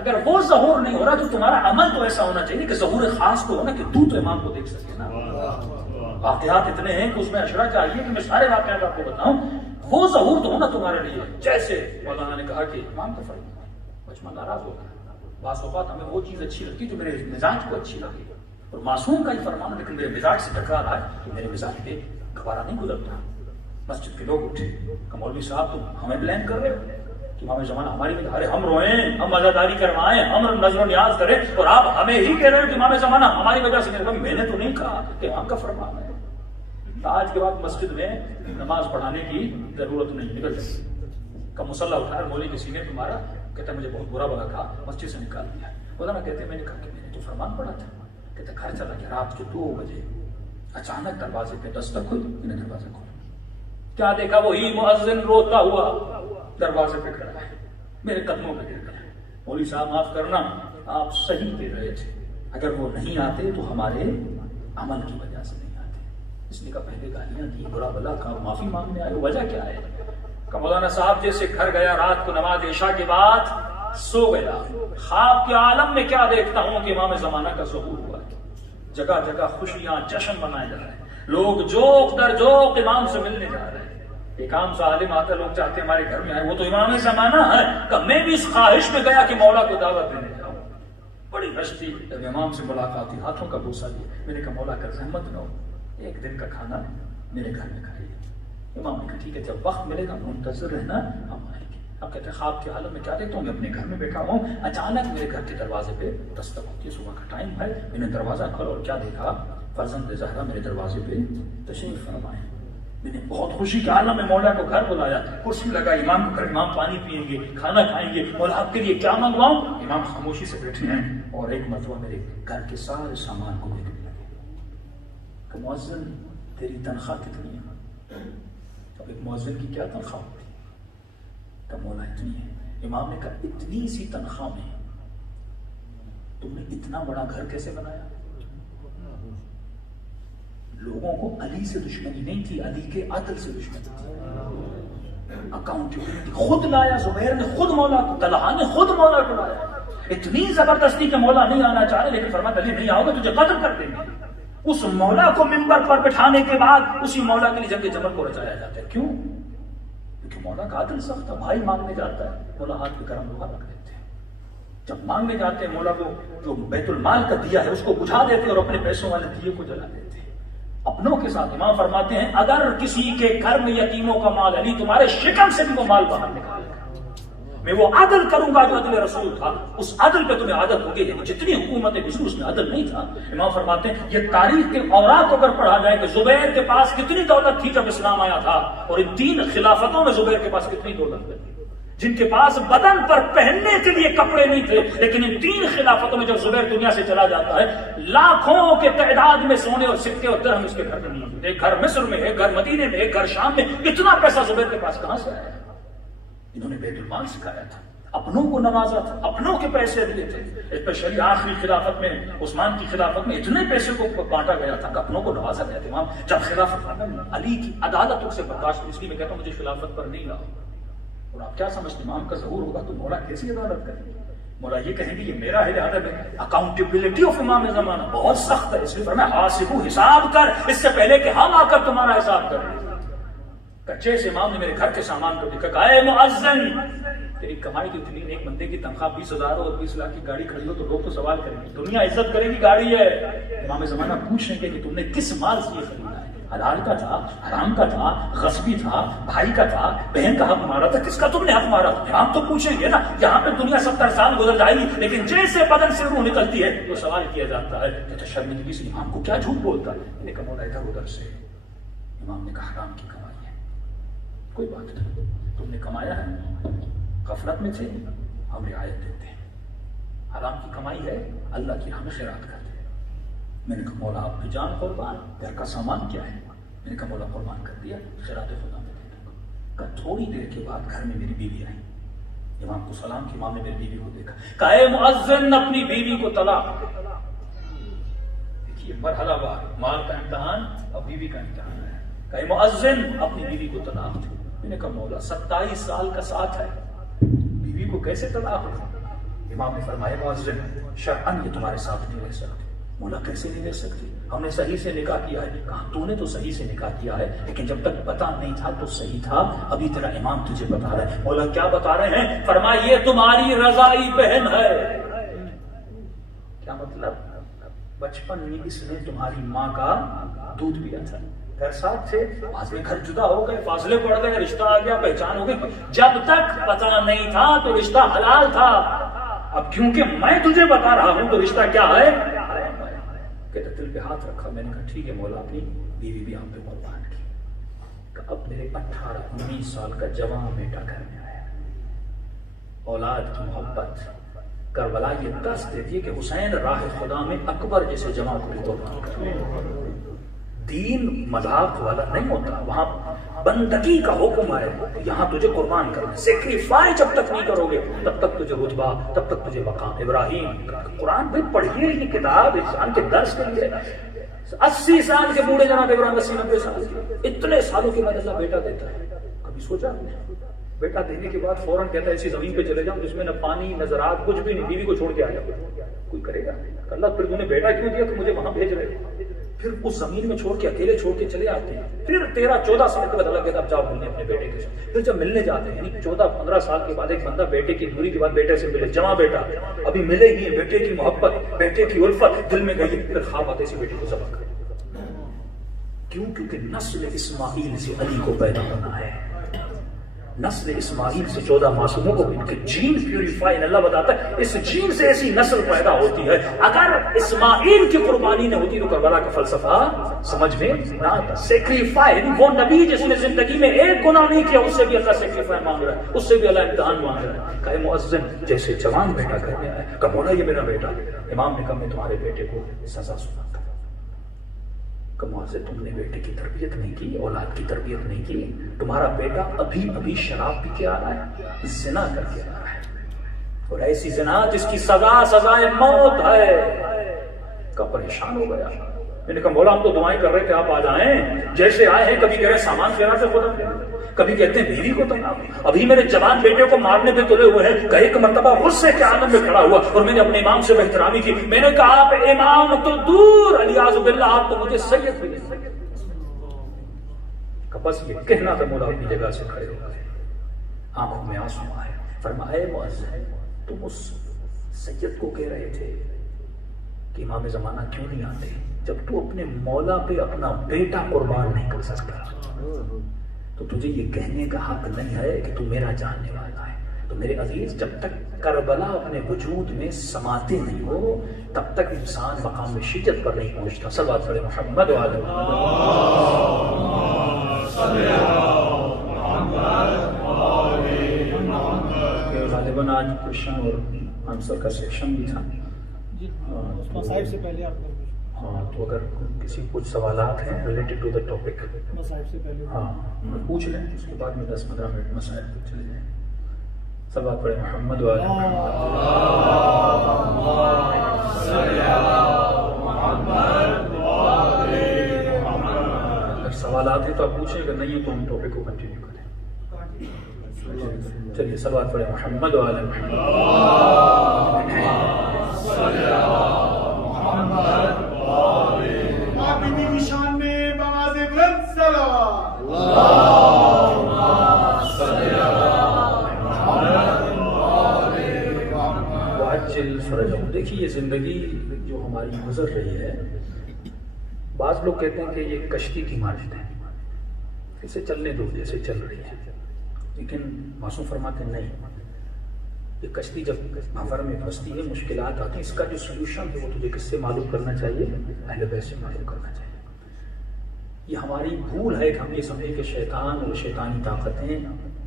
اگر وہ ظہور نہیں ہو رہا تو تمہارا عمل تو ایسا ہونا چاہیے کہ ظہور خاص تو ہونا کہ تو امام کو دیکھ سکے نا. واقعات اتنے ہیں کہ اس میں اشرا چاہیے کہ میں سارے واقعات آپ کو بتاؤں. وہ ظہور تو ہونا تمہارے لیے. جیسے مولانا نے کہا کہ امام کا فرمان بچما ناراض ہوگا, بعض اوقات ہمیں وہ چیز اچھی لگتی جو میرے مزاج کو اچھی لگی, اور معصوم کا ہی فرمان لیکن میرے مزاج سے ٹکرا رہا ہے تو میرے مزاج پہ گوارا نہیں گزرتا. مسجد کے لوگ اٹھے کہ مولوی صاحب تم ہمیں بلین کر رہے ہو کہ امام زمانہ ہماری میں ارے ہم روئیں, ہم عزاداری کروائیں, ہم نظر و نیاز کریں, اور آپ ہمیں ہی کہہ رہے ہو کہ امام زمانہ ہماری وجہ سے. میں نے تو نہیں کہا کہ امام کا فرمان ہے. آج کے بعد مسجد میں نماز پڑھانے کی ضرورت نہیں, نکل جائے کا مسلح اٹھایا مولوی کے سینے پہ مارا. کہتا مجھے بہت برا بلا کہا, مسجد سے نکال دیا. مولانا کہتے میں نے کہا کہ میں نے تو فرمان پڑھا تھا. کہتے گھر چلا گیا رات کے 2 بجے اچانک دروازے پہ دستک ہوئی. میں نے دروازہ کھولا, کیا دیکھا وہی مؤذن روتا ہوا دروازے پہ کھڑا ہے, میرے قدموں پہ گر گیا. مولوی صاحب معاف کرنا, آپ صحیح کہہ رہے تھے, اگر وہ نہیں آتے تو ہمارے عمل کی وجہ سے نہیں آتے. اس نے کہا پہلے گالیاں دی, برا بلا کہا, معافی مانگنے آئے, وجہ کیا ہے؟ کہ مولانا صاحب جیسے گھر گیا رات کو نماز عشاء کے بعد سو گیا, خواب کے عالم میں کیا دیکھتا ہوں کہ امام زمانہ کا ظہور ہوا ہے. جگہ جگہ خوشیاں جشن منائے جا رہے ہیں, لوگ جوق در جوق امام سے ملنے جا رہے ہیں. ایک عام سا عالم آتا, لوگ چاہتے ہیں ہمارے گھر میں آئے, وہ تو امام زمانہ ہے. کہ میں بھی اس خواہش میں گیا کہ مولا کو دعوت دینے جاؤں. بڑی رشتی جب امام سے ملاقات ہوئی, ہاتھوں کا بوسہ لیا. میں نے کہا مولا کا زحمت نہ ہو, 1 دن کا کھانا میرے گھر میں کھائیے. امام نے کہا ٹھیک ہے, جب وقت ملے گا منتظر رہنا, ہم آئیں گے. اب کہتے ہیں خواب کے عالم میں کیا دیکھتا ہوں, میں اپنے گھر میں بیٹھا ہوں, اچانک میرے گھر کے دروازے پہ دستک ہوتی ہے. صبح کا ٹائم ہے, میں نے دروازہ کھولا اور کیا دیکھا, فرزند زہرا میرے دروازے پہ تشریف فرمائے. میں نے بہت خوشی کے عالم میں مولا کو گھر بلایا, کرسی لگا, امام کو گھر, امام پانی پیئیں گے, کھانا کھائیں گے. مولا آپ کے لیے کیا منگواؤں؟ امام خاموشی سے بیٹھے ہیں اور ایک مرتبہ میرے گھر کے سارے سامان کو دیکھنے لگے کہ مؤذن تیری تنخواہ کتنی ہے؟ اب ایک مؤذن کی کیا تنخواہ ہوتی ہے؟ کہ مولا اتنی ہے. امام نے کہا اتنی سی تنخواہ میں تم نے اتنا بڑا گھر کیسے بنایا؟ لوگوں کو علی سے دشمنی نہیں تھی, علی کے عدل سے دشمنی تھی. اکاؤنٹیبلٹی خود لایا زبیر نے, خود مولا کو, طلحہ نے خود مولا کو لایا. اتنی زبردستی کہ مولا نہیں آنا چاہ رہے, لیکن فرمایا علی نہیں آؤ گے تجھے قتل کر دیں گے. اس مولا کو منبر پر بٹھانے کے بعد اسی مولا کے لیے جنگ جمل کو رچایا جاتا ہے. کیوں؟ کیونکہ مولا کا عدل سخت تھا. بھائی مانگنے جاتا ہے, مولا ہاتھ پہ گرم لوہا رکھ دیتے ہیں. جب مانگنے جاتے ہیں مولا کو جو بیت المال کا دیا ہے اس کو بجھا دیتے اور اپنے پیسوں والے دیے کو جلا دیتے ہیں. اپنوں کے ساتھ امام فرماتے ہیں اگر کسی کے گھر میں یتیموں کا مال علی تمہارے شکم سے بھی وہ مال باہر نکالے گا, میں وہ عدل کروں گا جو عدل رسول تھا. اس عدل پہ تمہیں عادت ہوگی. یعنی جتنی حکومتیں گزری اس میں عدل نہیں تھا. امام فرماتے ہیں یہ تاریخ کے اوراق کو اگر پڑھا جائے کہ زبیر کے پاس کتنی دولت تھی جب اسلام آیا تھا, اور ان 3 خلافتوں میں زبیر کے پاس کتنی دولت تھی. جن کے پاس بدن پر پہننے کے لیے کپڑے نہیں تھے, لیکن ان 3 خلافتوں میں جب زبیر دنیا سے چلا جاتا ہے لاکھوں کے تعداد میں سونے اور سکے اور درہم اس کے گھر میں نہیں ہوتے. ایک گھر مصر میں, ایک گھر مدینے میں, ایک گھر شام میں. اتنا پیسہ زبیر کے پاس کہاں سے آیا؟ انہوں نے بیت المال سکھایا تھا, اپنوں کو نوازا تھا, اپنوں کے پیسے دیے تھے. اسپیشلی آخری خلافت میں, عثمان کی خلافت میں اتنے پیسے کو بانٹا گیا تھا کہ اپنوں کو نوازا گیا تھا. جب خلافت علی کی عدالتوں سے برداشت, اس لیے میں کہتا ہوں مجھے خلافت پر نہیں لاؤ. اور آپ کیا سمجھتے امام کا ظہور ہوگا تو مولا کیسی عدالت کریں گے؟ مولا یہ کہیں گے یہ میرا ہے لہذا میں. اکاؤنٹیبلٹی آف امام زمانہ بہت سخت ہے, اس لیے فرمایا حاسبو, حساب کر اس سے پہلے کہ ہم آ کر تمہارا حساب کریں. کچے سے امام نے میرے گھر کے سامان کو دیکھا, کہا اے مؤذن تیری کمائی کی اتنی, ایک بندے کی تنخواہ 20,000 ہو اور 20 لاکھ کی گاڑی کھڑی ہو تو لوگ تو سوال کریں گے, دنیا عزت کرے گی گاڑی ہے. امام زمانہ پوچھیں گے کہ تم نے کس مال سے یہ خریدا ہے, حلال کا تھا, حرام کا تھا, غصبی تھا, بھائی کا تھا, بہن کا حق مارا تھا, کس کا تم نے حق مارا تھا؟ امام تو پوچھیں گے نا. یہاں پہ دنیا 70 سال گزر جائے گی, لیکن جیسے بدن سے روح نکلتی ہے تو سوال کیا جاتا ہے کہ شرمندگی سے امام کو کیا جھوٹ بولتا ہے. میں نے کہا مولا ادھر ادھر سے. امام نے کہا حرام کی کمائی ہے, کوئی بات نہیں, تم نے کمایا ہے, غفلت میں تھے, ہم رعایت دیتے ہیں. حرام کی کمائی ہے, اللہ کی ہمیں خیرات کرتے ہیں. میں نے کہا مولا آپ کی جان قربان, گھر کا سامان کیا ہے؟ میں نے کہا مولا قربان کر دیا, خیرات خدا میں دے دوں گا. تھوڑی دیر کے بعد گھر میں میری بیوی آئی. امام کو سلام کی, امام نے میری بیوی کو دیکھا, کہا اے مؤذن اپنی بیوی کو طلاق. دیکھیے مرحلہ وار, مال کا امتحان اور بیوی کا امتحان ہے. کہا اے مؤذن اپنی بیوی کو طلاق دے. میں نے کہا مولا 27 سال کا ساتھ ہے, بیوی کو کیسے طلاق دے؟ امام نے فرمایا مؤذن شرعاً یہ تمہارے ساتھ نہیں رہ سکتی. مولا کیسے نہیں رہ سکتی؟ ہم نے صحیح سے نکاح کیا ہے. کہا تو نے تو صحیح سے نکاح کیا ہے, لیکن جب تک پتا نہیں تھا تو صحیح تھا, ابھی تیرا امام تجھے بتا رہا ہے. مولا کیا بتا رہے ہیں؟ فرمایا یہ تمہاری رضائی بہن ہے. کیا مطلب؟ بچپن میں اس نے تمہاری ماں کا دودھ پیا تھا, گھر ساتھ تھے, بعد میں گھر جدا ہو گئے, فاصلے پڑ گئے, رشتہ آ گیا, پہچان ہو گئی. جب تک پتا نہیں تھا تو رشتہ حلال تھا, اب کیونکہ میں تجھے بتا رہا ہوں تو رشتہ کیا ہے؟ کہتے دل پہ ہاتھ رکھا. میں نے کہا ٹھیک ہے مولا, اپنی بیوی بھی آپ پہ قربان کی. اب میرے 18-19 سال کا جوان بیٹا گھر میں آیا. اولاد کی محبت. کربلا یہ درس دیتی ہے کہ حسین راہ خدا میں اکبر جیسے جماعت کو قربان کرتے. دین مذاق والا نہیں ہوتا، وہاں بندگی کا حکم ہے. یہاں تجھے قربان کرنا، سیکریفائی جب تک نہیں کرو گے تب تک تجھے رتبہ، تب تک تجھے مقام. ابراہیم قرآن بھی پڑھیے، یہ کتاب انسان کے درس کے لیے. 80 سال کے بوڑھے جناب ابراہیم، 80-90 سال کے، اتنے سالوں کے بعد اللہ بیٹا دیتا ہے. کبھی سوچا بیٹا دینے کے بعد فوراً کہتا ہے ایسی زمین پہ چلے جاؤں جس میں نہ پانی نہ زراعت کچھ بھی نہیں، بیوی کو چھوڑ کے آ جاؤ. کوئی کرے گا؟ اللہ پھر تم نے بیٹا کیوں دیا؟ تو مجھے وہاں بھیج رہے. پھر اس زمین میں چھوڑ کے اکیلے چھوڑ کے چلے آتے ہیں. پھر 13-14 سال کے بعد اللہ کہتا ہے اب جاؤ ملنے اپنے بیٹے کے ساتھ. پھر جب ملنے جاتے ہیں، یعنی 14-15 سال کے بعد ایک بندہ بیٹے کی دوری کے بعد بیٹے سے ملے، جمع بیٹا ابھی ملے ہی ہیں، بیٹے کی محبت، بیٹے کی الفت دل میں گئی. پھر خواب آتے اسی بیٹے کو ذبح کر. کیوں؟ کیونکہ نسل اسماعیل سے علی کو پیدا ہونا ہے. نسل اسماعیل سے 14 معصوموں کو ان کے جین پیوریفائی. اللہ بتاتا ہے اس جین سے ایسی نسل پیدا ہوتی ہے. اگر اسماعیل کی قربانی نہ ہوتی تو کربلا کا فلسفہ سمجھ میں نہ آتا. سیکریفائی، وہ نبی جس نے زندگی میں ایک گناہ نہیں کیا اس سے بھی اللہ سیکریفائی مانگ رہا ہے، اس سے بھی اللہ امتحان مانگ رہا ہے. کہ مؤذن جیسے جوان بیٹا کرنے آیا، کہ مولا یہ میرا بیٹا. امام نے کہا میں تمہارے بیٹے کو سزا سناتا ہوں. کہ مؤذن تم نے بیٹے کی تربیت نہیں کی، اولاد کی تربیت نہیں کی. تمہارا بیٹا ابھی ابھی شراب پی کے آ رہا ہے، زنا کر کے آ رہا ہے، اور ایسی زنا جس کی سزائے موت ہے. کا پریشان ہو گیا. میں نے کہا مولا ہم تو دعائیں کر رہے تھے آپ آ جائیں. جیسے آئے ہیں کبھی کہہ رہے سامان پھیرا سے خدا، کبھی کہتے ہیں بیوی کو تنگ. ابھی میرے جوان بیٹے کو مارنے پہ تلے ہوئے ہیں. کہ ایک مرتبہ غصے کے عالم میں کھڑا ہوا اور میں نے اپنے امام سے احترامی کی. میں نے کہا آپ امام تو دور، علیاذ باللہ آپ تو مجھے سید بھی نہیں. بس یہ کہنا تھا مولا اپنی جگہ سے کھڑے ہو گئے، آنکھوں میں آنسو آئے. فرمائے مؤذن تم اس سید کو کہہ رہے تھے کہ امام زمانہ کیوں نہیں آتے جب تو اپنے مولا پہ اپنا بیٹا قربان نہیں کر سکتا، تو تجھے یہ کہنے کا حق نہیں ہے کہ تو میرا جاننے والا ہے. تو میرے عزیز جب تک کربلا اپنے وجود میں سماتے نہیں ہو تب تک انسان مقام میں شدت پر نہیں پہنچتا. صلوات پڑھے محمد وعلی غالباً آج کوشچن اور آنسر کا سیکشن بھی تھا. ہاں تو اگر کسی کچھ سوالات ہیں ریلیٹڈ ٹو دا ٹاپک ہاں پوچھ لیں، اس کے بعد میں 10-15 منٹ مسائل پہ چلے جائیں. صلوات پڑھے محمد وعلی اگر سوالات ہیں تو آپ پوچھیں، اگر نہیں ہے تو ہم ٹاپک کو کنٹینیو کریں. چلیے صلوات پڑھے محمد وعلی شان میں بواز بلند صلوات. وعجل فرجهم. دیکھیے یہ زندگی جو ہماری گزر رہی ہے، بعض لوگ کہتے ہیں کہ یہ کشتی کی مانند ہے، اسے چلنے دو جیسے چل رہی ہے. لیکن معصوم فرماتے ہیں نہیں، یہ کشتی جب بھنور میں پھنستی ہے مشکلات آتی ہیں، اس کا جو سلوشن ہے وہ تجھے کس سے معلوم کرنا چاہیے؟ اہل بیت سے معلوم کرنا چاہیے. یہ ہماری بھول ہے کہ ہم یہ سمجھے کہ شیطان اور شیطانی طاقتیں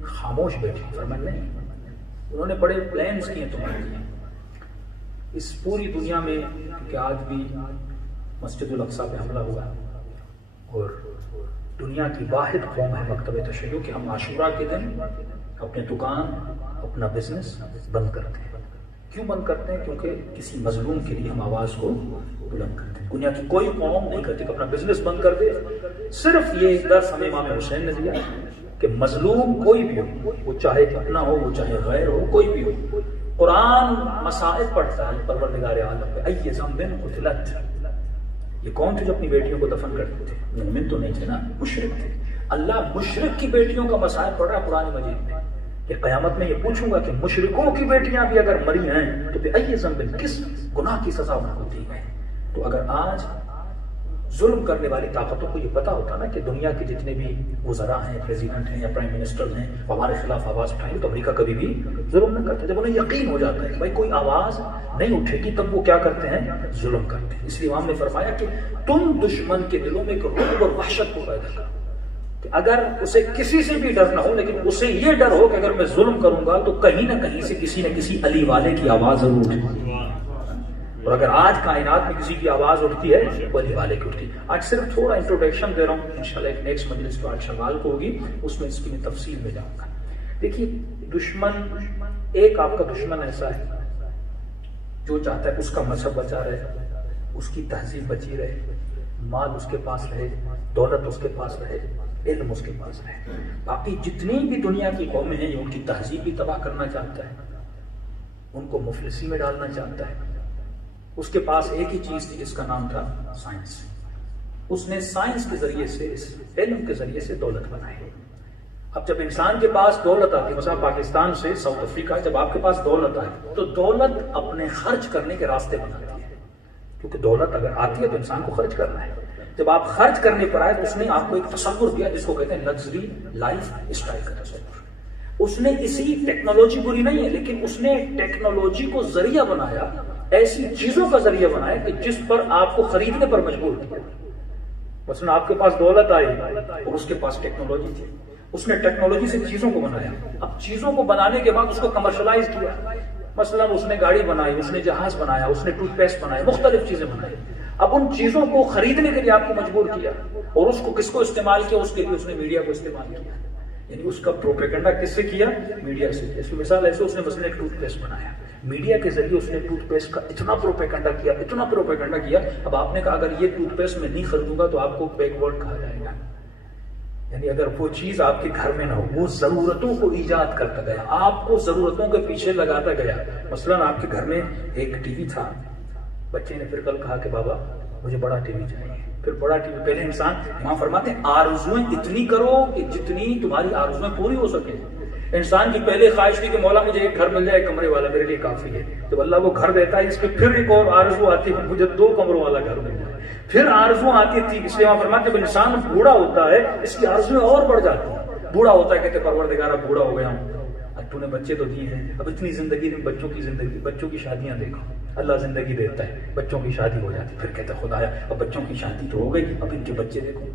خاموش بیٹھی. فرمایا نہیں، انہوں نے بڑے پلانس کیے تمہارے لیے اس پوری دنیا میں. کہ آج بھی مسجد الاقصی پہ حملہ ہوا اور دنیا کی واحد قوم ہے مکتب تشیع کہ ہم عاشورہ کے دن اپنے دکان اپنا بزنس بند کرتے ہیں. کیوں بند کرتے ہیں؟ کیونکہ کسی مظلوم کے لیے ہم آواز کو بلند کرتے ہیں. دنیا کی کوئی قوم نہیں کرتی کہ اپنا بزنس بند کر دے. صرف یہ ایک درس ہمیں امام حسین نے دیا کہ مظلوم کوئی بھی ہو، وہ چاہے اپنا ہو وہ چاہے غیر ہو، کوئی بھی ہو. قرآن مسائل پڑھتا ہے پروردگار عالم پہ. ای ذنب قتلت، یہ کون تھے جو اپنی بیٹیوں کو دفن کرتے تھے؟ مومن تو نہیں تھے نا، مشرک تھے. اللہ مشرک کی بیٹیوں کا مسائل پڑھ رہا ہے قرآن مجید میں کہ قیامت میں یہ پوچھوں گا کہ مشرکوں کی بیٹیاں بھی اگر مری ہیں تو پھر ای ذنب، کس گناہ کی سزا ان کو دی ہے. تو اگر آج ظلم کرنے والی طاقتوں کو یہ پتا ہوتا نا کہ دنیا کے جتنے بھی وزراء ہیں، پریزیڈنٹ ہیں یا پرائم منسٹر ہیں، ہمارے خلاف آواز اٹھائیں تو امریکہ کبھی بھی ظلم نہ کرتے. جب انہیں یقین ہو جاتا ہے بھائی کوئی آواز نہیں اٹھے گی تب وہ کیا کرتے ہیں؟ ظلم کرتے ہیں. اس لیے امام نے فرمایا کہ تم دشمن کے دلوں میں ایک رعب اور وحشت کو پیدا کرو. کہ اگر اسے کسی سے بھی ڈر نہ ہو لیکن اسے یہ ڈر ہو کہ اگر میں ظلم کروں گا تو کہیں نہ کہیں سے کسی نہ کسی علی والے کی آواز ضرور اٹھے گی. اور اگر آج کائنات میں کسی کی آواز اٹھتی ہے وہ علی والے کی اٹھتی ہے. آج صرف تھوڑا انٹروڈکشن دے رہا ہوں، انشاءاللہ ایک نیکسٹ مجلس جو آج شوال کو ہوگی اس میں اس کی میں تفصیل میں جاؤں گا. دیکھیے دشمن، ایک آپ کا دشمن ایسا ہے جو چاہتا ہے اس کا مذہب بچا رہے، اس کی تہذیب بچی رہے، مال اس کے پاس رہے، دولت اس کے پاس رہے، علم اس کے پاس رہے. باقی جتنی بھی دنیا کی قومیں ہیں ان کی تہذیب بھی تباہ کرنا چاہتا ہے، ان کو مفلسی میں ڈالنا چاہتا ہے. اس کے پاس ایک ہی چیز تھی جس کا نام تھا سائنس. اس نے سائنس کے ذریعے سے، اس علم کے ذریعے سے دولت بنائی. اب جب انسان کے پاس دولت آتی ہے، مثلا پاکستان سے ساؤتھ افریقہ، جب آپ کے پاس دولت آئی تو دولت اپنے خرچ کرنے کے راستے بناتی ہے، کیونکہ دولت اگر آتی ہے تو انسان کو خرچ کرنا ہے. جب آپ خرچ کرنے پر آئے تو اس نے آپ کو ایک تصور دیا جس کو کہتے ہیں لگژری لائف اسٹائل کا تصور. اس نے اسی ٹیکنالوجی بری نہیں ہے لیکن اس نے ٹیکنالوجی کو ذریعہ بنایا، ایسی چیزوں کا ذریعہ بنایا کہ جس پر آپ کو خریدنے پر مجبور کیا. مثلا آپ کے پاس دولت آئی اور اس کے پاس ٹیکنالوجی تھی، اس نے ٹیکنالوجی سے چیزوں کو بنایا. اب چیزوں کو بنانے کے بعد اس کو کمرشلائز کیا. مثلا اس نے گاڑی بنائی، اس نے جہاز بنایا، اس نے ٹوتھ پیسٹ بنایا، مختلف چیزیں بنائی. اب ان چیزوں کو خریدنے کے لیے آپ کو مجبور کیا اور اس کو کس کو استعمال کیا؟ اس کے لیے اس نے میڈیا کو استعمال کیا. یعنی اس کا پروپیگنڈا کس سے کیا؟ میڈیا سے. اس کی مثال ایسے اس نے مثلا ایک ٹوتھ پیسٹ بنایا، میڈیا کے ذریعے اس نے ٹوتھ پیسٹ کا اتنا پروپیگنڈا کیا، اتنا پروپیگنڈا کیا. اب آپ نے کہا اگر یہ ٹوتھ پیسٹ میں نہیں خریدوں گا تو آپ کو بیک ورڈ کہا جائے گا. یعنی اگر وہ چیز آپ کے گھر میں نہ ہو، وہ ضرورتوں کو ایجاد کرتا گیا، آپ کو ضرورتوں کے پیچھے لگاتا گیا. مثلا آپ کے گھر میں ایک ٹی وی تھا، بچے نے پھر کل کہا کہ بابا مجھے بڑا ٹی وی چاہیے. پھر بڑا ٹی وی. پہلے انسان، امام فرماتے ہیں آرزویں اتنی کرو کہ جتنی تمہاری آرزویں پوری ہو سکے. انسان کی پہلے خواہش تھی کہ مولا مجھے ایک گھر مل جائے، ایک کمرے والا، میرے لیے کافی ہے. جب اللہ وہ گھر دیتا ہے اس پہ پھر ایک اور آرزو آتی ہے، مجھے 2 کمروں والا گھر مل جائے. پھر آرزو آتی تھی. اس لیے وہاں فرماتے ہیں جب انسان بوڑھا ہوتا ہے اس کی آرزویں اور بڑھ جاتی ہیں. بوڑھا ہوتا ہے کہتے پروردگارا بوڑھا ہو گیا ہوں، اب تو نے بچے تو دیے ہیں، اب اتنی زندگی میں بچوں کی زندگی، بچوں کی شادیاں دیکھو. اللہ زندگی دیتا ہے، بچوں کی شادی ہو جاتی. پھر کہتا خدایا اب بچوں کی شادی تو ہو گئی، اب ان کے بچے دیکھو.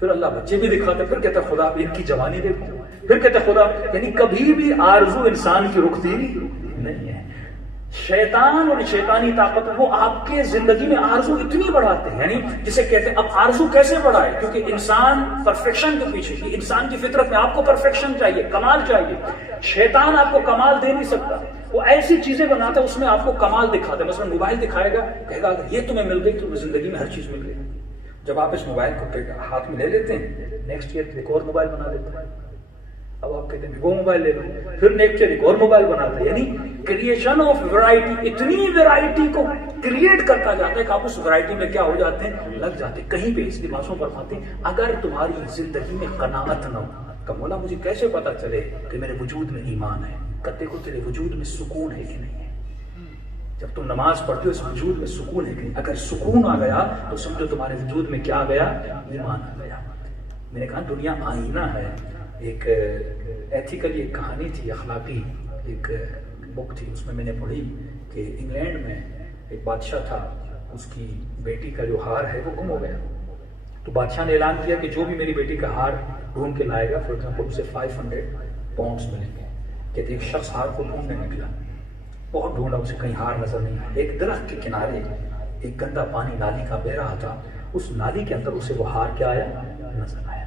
پھر اللہ بچے بھی دکھاتا. پھر کہتا خدا اب ان کی جوانی دیکھو. پھر کہتا خدا. یعنی کبھی بھی آرزو انسان کی رکتی نہیں ہے. شیطان اور شیطانی طاقت وہ آپ کے زندگی میں آرزو اتنی بڑھاتے ہیں، یعنی جسے کہتے ہیں. اب آرزو کیسے بڑھائے؟ کیونکہ انسان پرفیکشن کے پیچھے، انسان کی فطرت میں آپ کو پرفیکشن چاہیے، کمال چاہیے. شیطان آپ کو کمال دے نہیں سکتا، وہ ایسی چیزیں بناتا ہے اس میں آپ کو کمال دکھاتا ہے. مثلا موبائل دکھائے گا، کہے گا اگر یہ تمہیں مل گئی تو زندگی میں ہر چیز مل گئی. جب آپ اس موبائل کو ہاتھ میں لے لیتے ہیں، نیکسٹ ایئر ایک اور موبائل بنا لیتے ہیں. اب آپ کہتے ہیں وہ موبائل لے لو، پھر نیکسٹ ایئر ایک اور موبائل بناتا ہے. یعنی کریشن آف ویرائٹی، اتنی ویرائٹی کو کریٹ کرتا جاتا ہے کہ آپ اس ویرائٹی میں کیا ہو جاتے ہیں؟ لگ جاتے ہیں. کہیں پہ اس لیے معصوم فرماتے ہیں اگر تمہاری زندگی میں قناعت نہ ہو کہ مولا مجھے کیسے پتا چلے کہ میرے وجود میں ایمان ہے، کہتے کو تیرے وجود میں سکون ہے کہ نہیں ہے. جب تم نماز پڑھتے ہو اس وجود میں سکون ہے کہ نہیں. اگر سکون آ گیا تو سمجھو تمہارے وجود میں کیا آ گیا؟ ایمان آ گیا. میں نے کہا دنیا آئینہ ہے. ایک ایتھیکلی ایک کہانی تھی، اخلاقی ایک بک تھی، اس میں نے پڑھی کہ انگلینڈ میں ایک بادشاہ تھا، اس کی بیٹی کا جو ہار ہے وہ گم ہو گیا. تو بادشاہ نے اعلان کیا کہ جو بھی میری بیٹی کا ہار ڈھونڈ کے لائے گا، فار ایگزامپل اسے 500 پاؤنڈس ملیں گے. کہتے ایک شخص ہار کو ڈھونڈنے نکلا، بہت ڈھونڈا، اسے کہیں ہار نظر نہیں آیا. ایک درخت کے کنارے ایک گندا پانی نالی کا بہ رہا تھا، اس نالی کے اندر اسے وہ ہار کیا آیا؟ نظر آیا.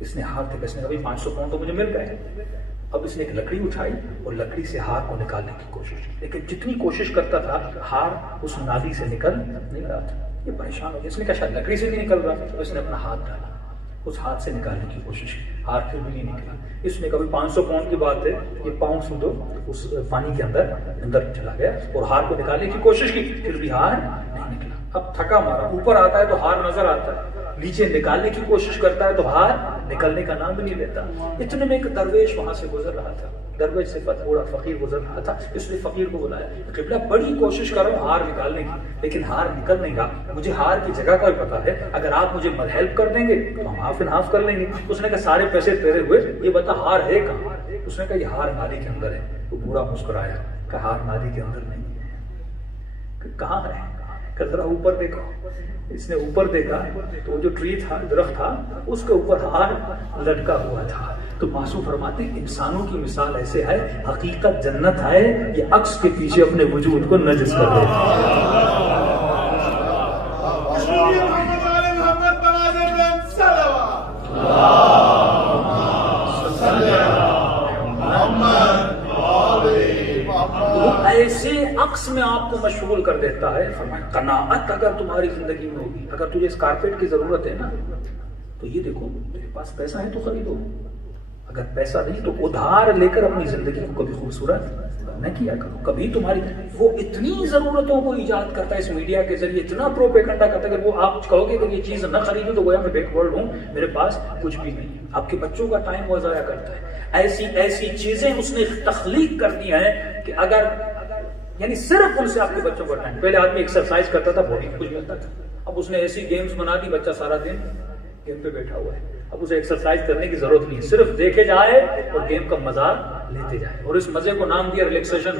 اس نے ہار تک، اس نے کہا 500 پاؤنڈ تو مجھے مل گئے. اب اس نے ایک لکڑی اٹھائی اور لکڑی سے ہار کو نکالنے کی کوشش کی، لیکن جتنی کوشش کرتا تھا ہار اس نالی سے نکل نہیں رہا تھا. یہ پریشان ہو گیا. اس نے کہا شاید لکڑی سے نہیں نکل رہا، تو اس نے اپنا ہاتھ ڈالا، اس ہاتھ سے نکالنے کی کوشش کی، ہار پھر بھی نہیں نکلا. اس نے کبھی 500 پاؤنڈ کی بات ہے، یہ پاؤنڈ سمجھو اس پانی کے اندر چلا گیا اور ہار کو نکالنے کی کوشش کی، پھر بھی ہار نہیں نکلا. اب تھکا مارا، اوپر آتا ہے تو ہار نظر آتا ہے، نیچے نکالنے کی کوشش کرتا ہے تو ہار نکلنے کا نام بھی نہیں لیتا. اتنے میں ایک درویش وہاں سے گزر رہا تھا، درویش سے بوڑھا فقیر گزر رہا تھا. اس نے فقیر کو بلایا، قبلہ بڑی کوشش کر رہا ہوں ہار نکالنے کی لیکن ہار نکل نہیں رہا، مجھے ہار کی جگہ کا بھی پتا ہے، اگر آپ مجھے ہیلپ کر دیں گے تو ہم ہاف اینڈ ہاف کر لیں گے. اس نے کہا سارے پیسے تیرے ہوئے، یہ بتا ہار ہے کہاں؟ اس نے کہا یہ ہار نالی کے اندر ہے. وہ بوڑھا مسکرایا، کہا ہار نالی کے اندر نہیں ہے. کہاں ہے؟ کہ ذرا اوپر دیکھو. اس نے اوپر دیکھا تو جو ٹری تھا, درخت تھا, اس کے اوپر ہار لٹکا ہوا تھا. تو معصوم فرماتے ہیں انسانوں کی مثال ایسے ہے, حقیقت جنت ہے, یہ عکس کے پیچھے اپنے وجود کو نجس کر دیتے ہیں. ایسے عکس میں آپ کو مشغول کر دیتا ہے. فرمایا قناعت اگر تمہاری زندگی میں ہوگی, اگر تجھے اس کارپیٹ کی ضرورت ہے نا تو یہ دیکھو تیرے پاس پیسہ ہے تو خریدو, اگر پیسہ نہیں تو ادھار لے کر اپنی زندگی کو کبھی خوبصورت نہ کیا کرو. کبھی تمہاری وہ اتنی ضرورتوں کو ایجاد کرتا ہے اس میڈیا کے ذریعے, اتنا پروپیگنڈا کرتا ہے. اگر وہ آپ کہو گے کہ یہ چیز نہ خریدو تو گویا میں بیک ورلڈ ہوں, میرے پاس کچھ بھی نہیں. آپ کے بچوں کا ٹائم وہ ضائع کرتا ہے. ایسی ایسی چیزیں اس نے تخلیق کر دی ہیں کہ اگر یعنی صرف ان سے آپ کے بچوں کا ٹائم. پہلے آدمی ایکسرسائز کرتا تھا, باڈی کچھ ملتا تھا. اب اس نے ایسی گیمز بنا دی, بچہ سارا دن گیم پہ بیٹھا ہوا ہے. اب اسے ایکسرسائز کرنے کی ضرورت نہیں, صرف دیکھے جائے اور گیم کا مزہ لیتے جائے. اور اس مزے کو نام دیا ریلیکسیشن.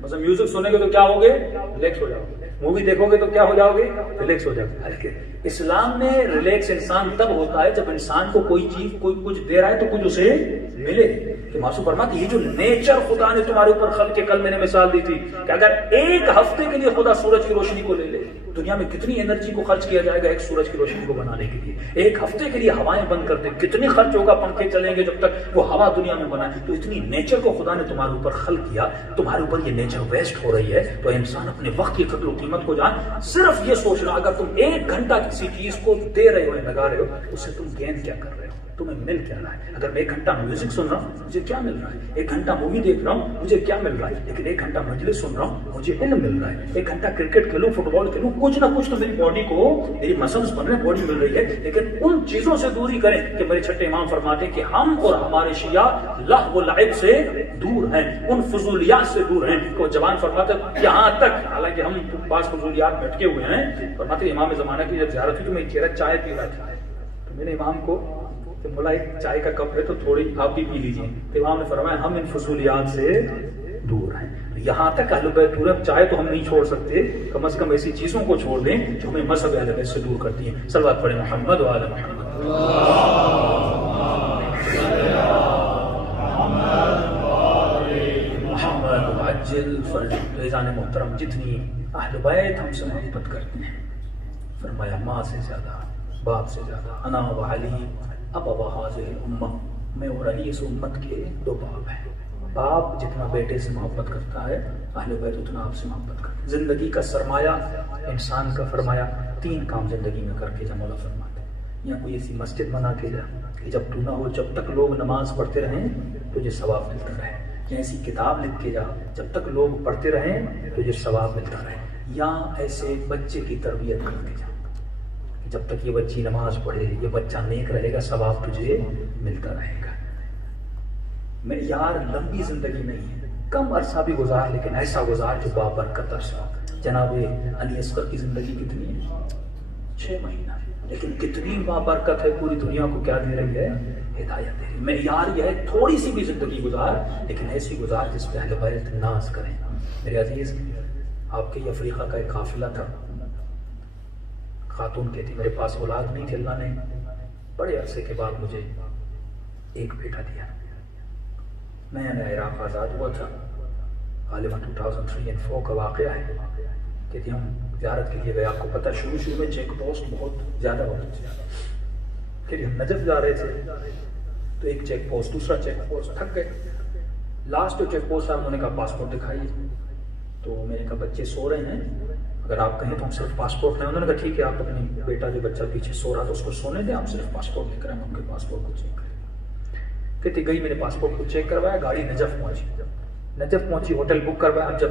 مثلا میوزک سنیں گے تو کیا ہوگے, ریلیکس ہو جاؤ گے. مووی دیکھو گے تو کیا ہو جاؤ گے, ریلیکس ہو جاؤ گے. اسلام میں ریلیکس انسان تب ہوتا ہے جب انسان کو کوئی چیز, کوئی کچھ دے رہا ہے تو کچھ اسے ملے. کہ معصوم فرماتے یہ جو نیچر خدا نے تمہارے اوپر خلق کے, کل میں نے مثال دی تھی کہ اگر ایک ہفتے کے لیے خدا سورج کی روشنی کو لے لے, دنیا میں کتنی انرجی کو خرچ کیا جائے گا ایک سورج کی روشنی کو بنانے کے لیے. ایک ہفتے کے لیے ہوائیں بند کر دیں, کتنی خرچ ہوگا, پنکھے چلیں گے جب تک وہ ہوا دنیا میں بنا. تو اتنی نیچر کو خدا نے تمہارے اوپر خلق کیا, تمہارے اوپر یہ نیچر ویسٹ ہو رہی ہے. تو انسان اپنے وقت کی قدر و قیمت کو جان. صرف یہ سوچنا اگر تم 1 گھنٹہ کسی چیز کو دے رہے ہو, لگا رہے ہو, اس سے تم گین کیا کر رہے ہو, تمہیں مل کیا رہا ہے. اگر میں 1 گھنٹہ میوزک سن رہا ہوں مجھے کیا مل رہا ہے, 1 گھنٹہ مووی دیکھ رہا ہوں مجھے کیا مل رہا ہے, لیکن 1 گھنٹہ مجلس سن رہا ہوں مجھے علم مل رہا ہے. 1 گھنٹہ کرکٹ کھیلوں, فٹ بال کھیلوں, کچھ نہ کچھ تو میری باڈی کو, میری مسلس بن رہے ہیں, باڈی مل رہی ہے. لیکن ان چیزوں سے دوری کریں کہ میرے چھٹے امام فرماتے ہیں کہ ہم اور ہمارے شیعہ لہو و لعب سے دور ہیں, ان فضولیات سے دور ہیں. تو جوان فرماتے ہیں یہاں تک, حالانکہ ہم بعض فضولیات میں اٹکے ہوئے ہیں. فرماتے ہیں امام زمانہ کی جب زیارت ہوئی تو میں ایک چہرہ چائے پی رہا تھا, تو میں نے امام کو کہ مولا ایک چائے کا کپ ہے تو تھوڑی آپ بھی پی لیجیے. تو امام نے فرمایا ہم ان فضولیات سے دور ہیں. یہاں تک اہل بیت دور ہیں, چائے تو ہم نہیں چھوڑ سکتے, کم از کم ایسی چیزوں کو چھوڑ دیں جو ہمیں مذہب اہل بیت سے دور کرتی ہیں. صلوات پڑھیں محمد و آل محمد. محمد عجل فیضان محترم, جتنی اہل بیت ہم سے محبت کرتے ہیں, فرمایا ماں سے زیادہ, باپ سے زیادہ, انا و علی ابا حاضر الامہ, میں اور علی اس امت کے 2 باپ ہیں. باپ جتنا بیٹے سے محبت کرتا ہے, اہل بیت اتنا آپ سے محبت کرتا ہے. زندگی کا سرمایہ انسان کا, فرمایا 3 کام زندگی میں کر کے جا. مولا فرماتے یا کوئی ایسی مسجد بنا کے جا کہ جب تو نہ ہو جب تک لوگ نماز پڑھتے رہیں تجھے ثواب ملتا رہے, یا ایسی کتاب لکھ کے جا جب تک لوگ پڑھتے رہیں تجھے ثواب ملتا رہے, یا ایسے بچے کی تربیت کر کے جا جب تک یہ بچی نماز پڑھے, یہ بچہ نیک رہے گا, ثواب تجھے ملتا رہے گا. میں یار لمبی زندگی نہیں ہے, کم عرصہ بھی گزار, لیکن ایسا گزار جو بابرکت عرصہ. جناب علی اصغر کی زندگی کتنی ہے, 6 مہینہ, لیکن کتنی بابرکت ہے, پوری دنیا کو کیا دے رہی ہے, ہدایت دے رہی ہے. میں یار یہ ہے تھوڑی سی بھی زندگی گزار, لیکن ایسی گزار جس پہ اہل بیت ناز کریں. میرے عزیز, آپ کے افریقہ کا ایک قافلہ تھا, خاتون کہتی میرے پاس اولاد نہیں تھی, اللہ نے بڑے عرصے کے بعد مجھے ایک بیٹا دیا. نیا نیا عراق آزاد ہوا تھا, غالباً 2003 اور 4 کا واقعہ ہے. کہتی ہم زیارت کے لیے گئے, آپ کو پتہ شروع میں چیک پوسٹ بہت زیادہ ہوتی تھی. کہتی ہم نجف جا رہے تھے تو ایک چیک پوسٹ, دوسرا چیک پوسٹ, تھک گئے. لاسٹ چیک پوسٹ انہوں نے کہا پاسپورٹ دکھائیے. تو میں نے کہا بچے سو رہے ہیں, اگر آپ کہیں تو ہم صرف پاسپورٹ لیں. انہوں نے کہا ٹھیک ہے, آپ اپنی بیٹا جو بچہ پیچھے سو رہا تھا اس کو سونے دیں, ہم صرف پاسپورٹ لے کر ہم ان کے پاسپورٹ کو چیک کریں. کہتی گئی, میں نے پاسپورٹ کو چیک کروایا, گاڑی نجف پہنچی, ہوٹل بک کروایا. اب جب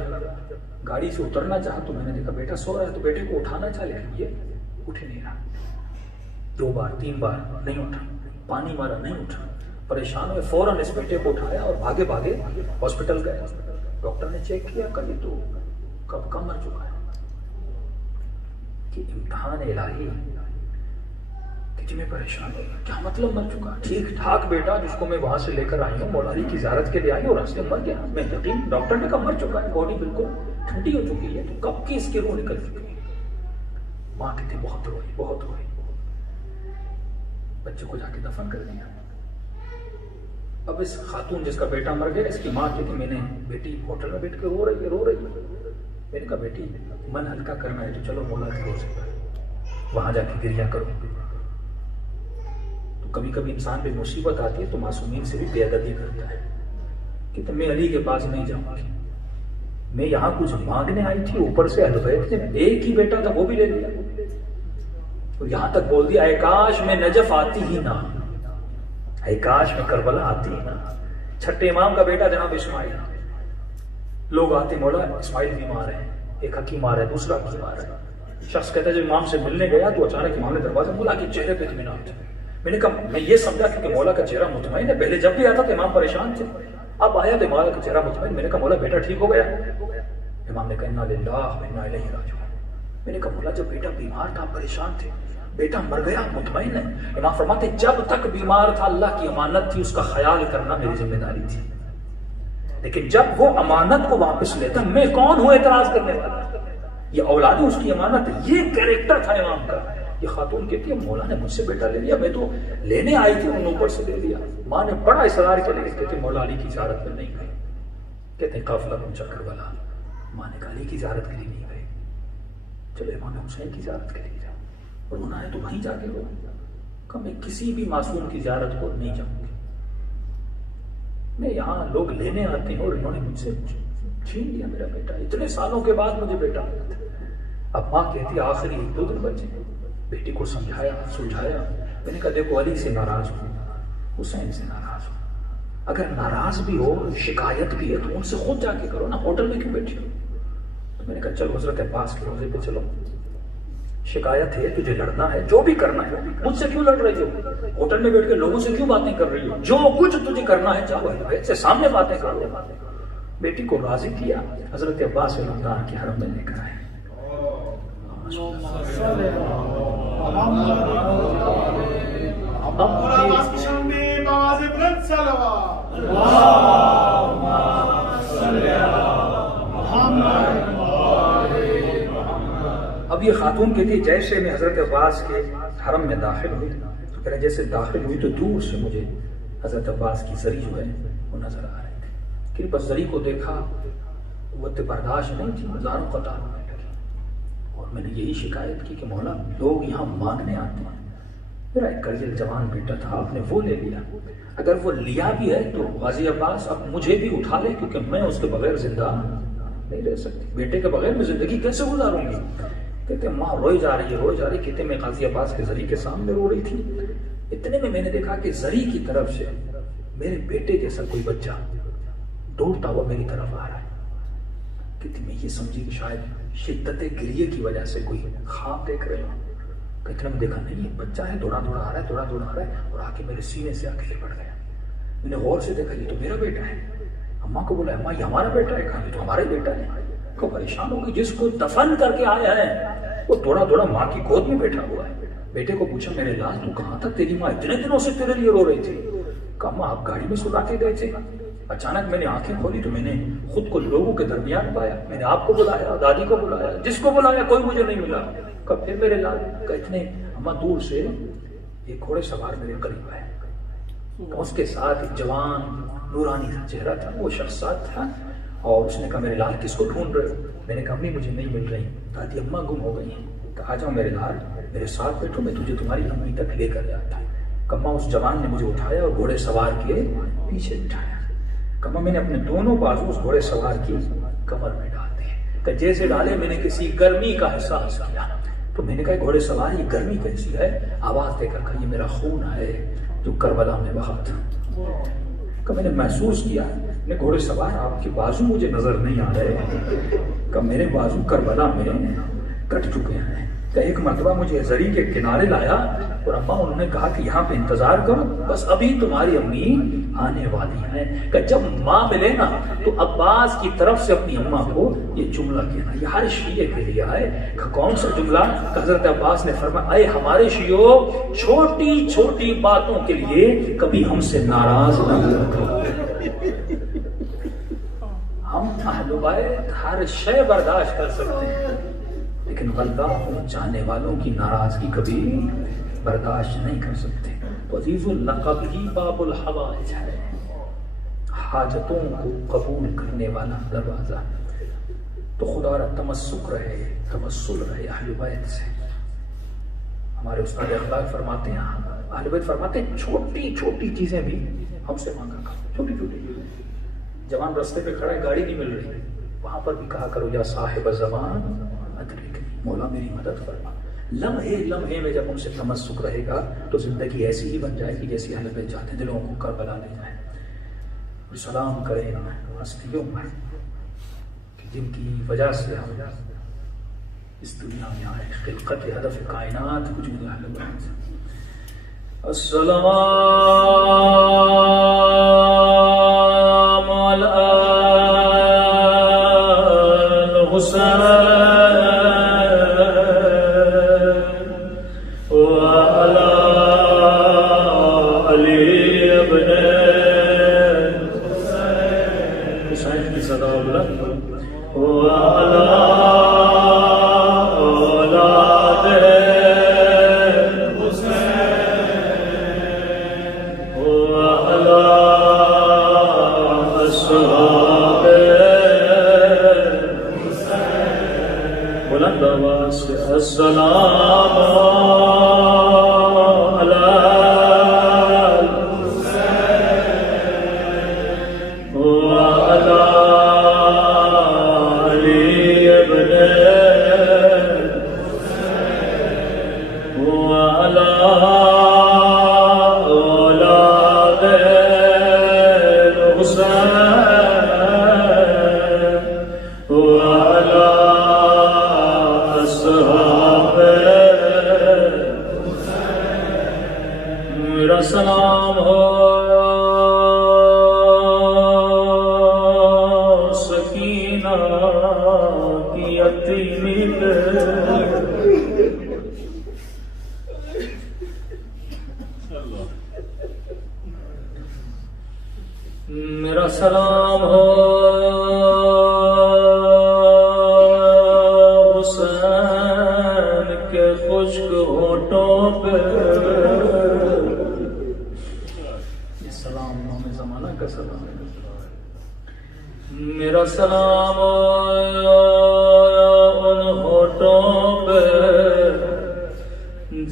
گاڑی سے اترنا چاہا تو میں نے دیکھا بیٹا سو رہا ہے, تو بیٹے کو اٹھانا چاہ, لیکن یہ اٹھ نہیں رہا. 2 بار 3 بار نہیں اٹھا, پانی مارا نہیں اٹھا, پریشان ہوئے. فوراً اس بیٹے کو اٹھایا اور بھاگے ہاسپٹل گئے. ڈاکٹر نے چیک کیا, کبھی تو کب کا مر چکا ہے. کہ امتحان الہی, کتنے پریشان ہو, کیا مطلب مر چکا؟ ٹھیک ٹھاک بیٹا جس کو میں وہاں سے لے کر آئی ہوں, مولا علی کی زیارت کے لیے آئی اور راستے مر گیا. میں یقین, ڈاکٹر نے کہا مر چکا ہے, باڈی بالکل ٹھنڈی ہو چکی ہے, تو کب کی اس کی روح نکل چکی ہے. ماں کہتی بہت روئی بہت روئی. بچے کو جا کے دفن کر دیا. اب اس خاتون جس کا بیٹا مر گیا، اس کی ماں کہتی میں نے بیٹی ہوٹل میں بیٹھ کے رو رہی ہے. میں نے کہا بیٹی من ہلکا کرنا ہے تو چلو مولا کی روز وہاں جا کے گریا کرو. تو کبھی کبھی انسان پہ مصیبت آتی ہے تو معصومین سے بھی بے ادبی کرتا ہے کہ میں علی کے پاس نہیں جاؤں گی، میں یہاں کچھ مانگنے آئی تھی، اوپر سے اہل بیت نے ایک ہی بیٹا تھا وہ بھی لے لیا. اور یہاں تک بول دیا اے کاش میں نجف آتی ہی نہ، اے کاش میں کربلا آتی ہی نہ. چھٹے امام کا بیٹا جناب اسماعیل، لوگ آتے مولا اسماعیل بیمار ہے، ایک حکیم آ رہا ہے، دوسرا حکیم آ رہا ہے. شخص کہتا ہے جب امام سے ملنے گیا تو اچانک امام نے دروازہ کھولا کہ چہرے پہ اطمینان تھا. میں نے کہا میں یہ سمجھا کہ مولا کا چہرہ مطمئن ہے، پہلے جب بھی آتا تو امام پریشان تھے، اب آیا تو مولا کا چہرہ مطمئن. میں نے کہا مولا بیٹا ٹھیک ہو گیا؟ امام نے کہا انا للہ و انا الیہ راجعون. میں نے کہا مولا جب بیٹا بیمار تھا پریشان تھے، بیٹا مر گیا مطمئن ہے. امام فرماتے جب تک بیمار تھا اللہ کی امانت تھی، اس کا خیال کرنا میری ذمہ داری تھی، لیکن جب وہ امانت کو واپس لیتا میں کون ہوں اعتراض کرنے والا؟ یہ اولاد اس کی امانت ہے. یہ کیریکٹر تھا امام کا. یہ خاتون کہتی ہے مولا نے مجھ سے بیٹا لے لیا، میں تو لینے آئی تھی انہوں نے اوپر سے لے لیا. ماں نے بڑا اصرار کیا لیکن کہتے مولا علی کی زیارت میں نہیں گئے. کہتے ہیں قافلہ پہنچا کربلا، ماں نے کہا علی کی زیارت کے لیے نہیں گئے، چلو امام حسین کی زیارت کے لیے جاؤ. اور انہوں نے تو وہیں جا کے رو کہ میں کسی بھی معصوم کی زیارت کو نہیں جاؤں گی. میں یہاں لوگ لینے آتے ہیں اور انہوں نے مجھ سے چھین لیا میرا بیٹا. اتنے سالوں کے بعد مجھے بیٹا ملا. اب ماں کہتی ہے آخری 1-2 دن بچے. بیٹی کو سمجھایا سلجھایا. میں نے کہا دیکھو علی سے ناراض ہوں، حسین سے ناراض ہوں، اگر ناراض بھی ہو شکایت بھی ہے تو ان سے خود جا کے کرو نا، ہوٹل میں کیوں بیٹھی ہو؟ تو میں نے کہا چلو حضرت عباس کے روزے پہ چلو، شکایت ہے تجھے لڑنا ہے، جو بھی کرنا ہے مجھ سے کیوں لڑ رہی ہو؟ ہوٹل میں بیٹھ کے لوگوں سے کیوں باتیں کر رہی ہو؟ جو کچھ تجھے کرنا ہے جاؤ اہل بیت سے سامنے باتیں کرو. بیٹی کو راضی کیا، حضرت عباس رمضان کے حرم میں لے کر آئے. اب یہ خاتون کہتی ہے جیسے میں حضرت عباس کے حرم میں داخل ہوئی تو کہہ رہے جیسے داخل ہوئی تو دور سے مجھے حضرت عباس کی زری جو ہے وہ نظر آ رہی تھی. کہ بس زری کو دیکھا قوت برداشت نہیں تھی، ہزاروں قطار ہونے لگی. اور میں نے یہی شکایت کی کہ مولا لوگ یہاں مانگنے آتے ہیں، میرا ایک کریل جوان بیٹا تھا آپ نے وہ لے لیا، اگر وہ لیا بھی ہے تو غازی عباس اب مجھے بھی اٹھا لے کیونکہ میں اس کے بغیر زندہ نہیں رہ سکتی. بیٹے کے بغیر میں زندگی کیسے گزاروں گی؟ کہتے ماں روئی جا رہی ہے. کہتے میں غازی عباس کے زری کے سامنے رو رہی تھی، اتنے میں نے دیکھا کہ زری کی طرف سے میرے بیٹے جیسا کوئی بچہ دوڑتا ہوا میری طرف آ رہا ہے. کہتی میں یہ سمجھی کہ شاید شدت گریے کی وجہ سے کوئی خواب دیکھ رہے ہوں. کہتے میں دیکھا نہیں یہ بچہ ہے، دوڑا دوڑا آ رہا ہے اور آ کے میرے سینے سے آ کے لپٹ گیا. میں نے غور سے دیکھا یہ تو میرا بیٹا ہے. اماں کو بولا اماں یہ ہمارا بیٹا ہے؟ کہا یہ تو ہمارا ہی بیٹا ہے. کو پریشان ہو گئی، جس کو دفن کر کے آیا ہے وہ دوڑا ماں کی گود میں بیٹھا ہوا ہے. بیٹے کو پوچھا میرے لال تو کہاں تھا؟ تیری ماں اتنے دنوں سے تیرے لیے رو رہی تھی. کہا ماں آپ گاڑی میں سلا کے گئے تھے، اچانک میں نے آنکھیں کھولی تو میں نے خود کو لوگوں کے درمیان پایا. میں نے آپ کو بلایا، دادی کو بلایا، جس کو بلایا کوئی مجھے نہیں ملا. کب پھر میرے لال کا اتنے اماں دور سے ایک گھوڑے سوار میرے قریب آئے، اس کے ساتھ ایک جوان نورانی چہرہ تھا، وہ شخص ساتھ تھا. اور اس نے کہا میرے لال کس کو ڈھونڈ رہے ہو؟ میں نے کہا امی مجھے نہیں مل رہی، دادی اماں گم ہو گئی ہیں. کہا جاؤ میرے لال میرے ساتھ بیٹھو، میں تجھے تمہاری امی تک لے کر جاتا. کما اس جوان نے مجھے اٹھایا اور گھوڑے سوار کے پیچھے بٹھایا. کما میں نے اپنے دونوں بازو اس گھوڑے سوار کی کمر میں ڈال دیے کہ جیسے ڈالے میں نے کسی گرمی کا احساس کیا. تو میں نے کہا گھوڑے سوار یہ گرمی کیسی ہے؟ آواز دے کر کہا یہ میرا خون ہے جو کربلا میں بہا تھا. کہ میں نے محسوس کیا میں گھوڑے سوار آپ کے بازو مجھے نظر نہیں آ رہے کہ میرے بازو کربلا میں کٹ چکے ہیں. کہ ایک مرتبہ مجھے زری کے کنارے لایا اور اماں انہوں نے کہا کہ یہاں پہ انتظار کرو، بس ابھی تمہاری امی آنے والی ہیں. کہ جب ماں ملے نا تو عباس کی طرف سے اپنی اماں کو یہ جملہ کہنا، یہ ہر شیعہ کے لیے آئے. کون سا جملہ؟ حضرت عباس نے فرمایا اے ہمارے شیعوں چھوٹی چھوٹی باتوں کے لیے کبھی ہم سے ناراض نہ ہو. ہم اہل بیت ہر شے برداشت کر سکتے ہیں لیکن غلطہ چاہنے والوں کی ناراضگی کبھی برداشت نہیں کر سکتے. تو عزیز اللقب ہی باب الحوائج ہے، حاجتوں کو قبول کرنے والا دروازہ. تو خدا را تمسک رہے، توسل رہے اہل بیت سے. ہمارے استاد اخلاق فرماتے ہیں، اہل بیت فرماتے ہیں چھوٹی چھوٹی چیزیں بھی ہم سے مانگا کرو. چھوٹی چھوٹی چیزیں، جوان راستے پہ کھڑا ہے، گاڑی نہیں مل رہی، وہاں پر بھی کہا کرو یا صاحب زمان ادرکنی، مولا میری مدد فرما. لمحے لمحے میں جب ان سے تمسک رہے گا تو زندگی ایسی ہی بن جائے گی جیسی اہل بیت چاہتے ہیں. دلوں کو کربلا لے جائیں اور سلام کریں ہستیوں پر کہ جن کی وجہ سے ہم اس دنیا میں آئے. خلقت ہدف کائنات وجود اہل بیت. السلام علی الحسین میرا سلام ہو حسین کے خشک ہونٹوں پہ. یہ سلام نام زمانہ کا سلام ہے. میرا سلام ان ہونٹوں پہ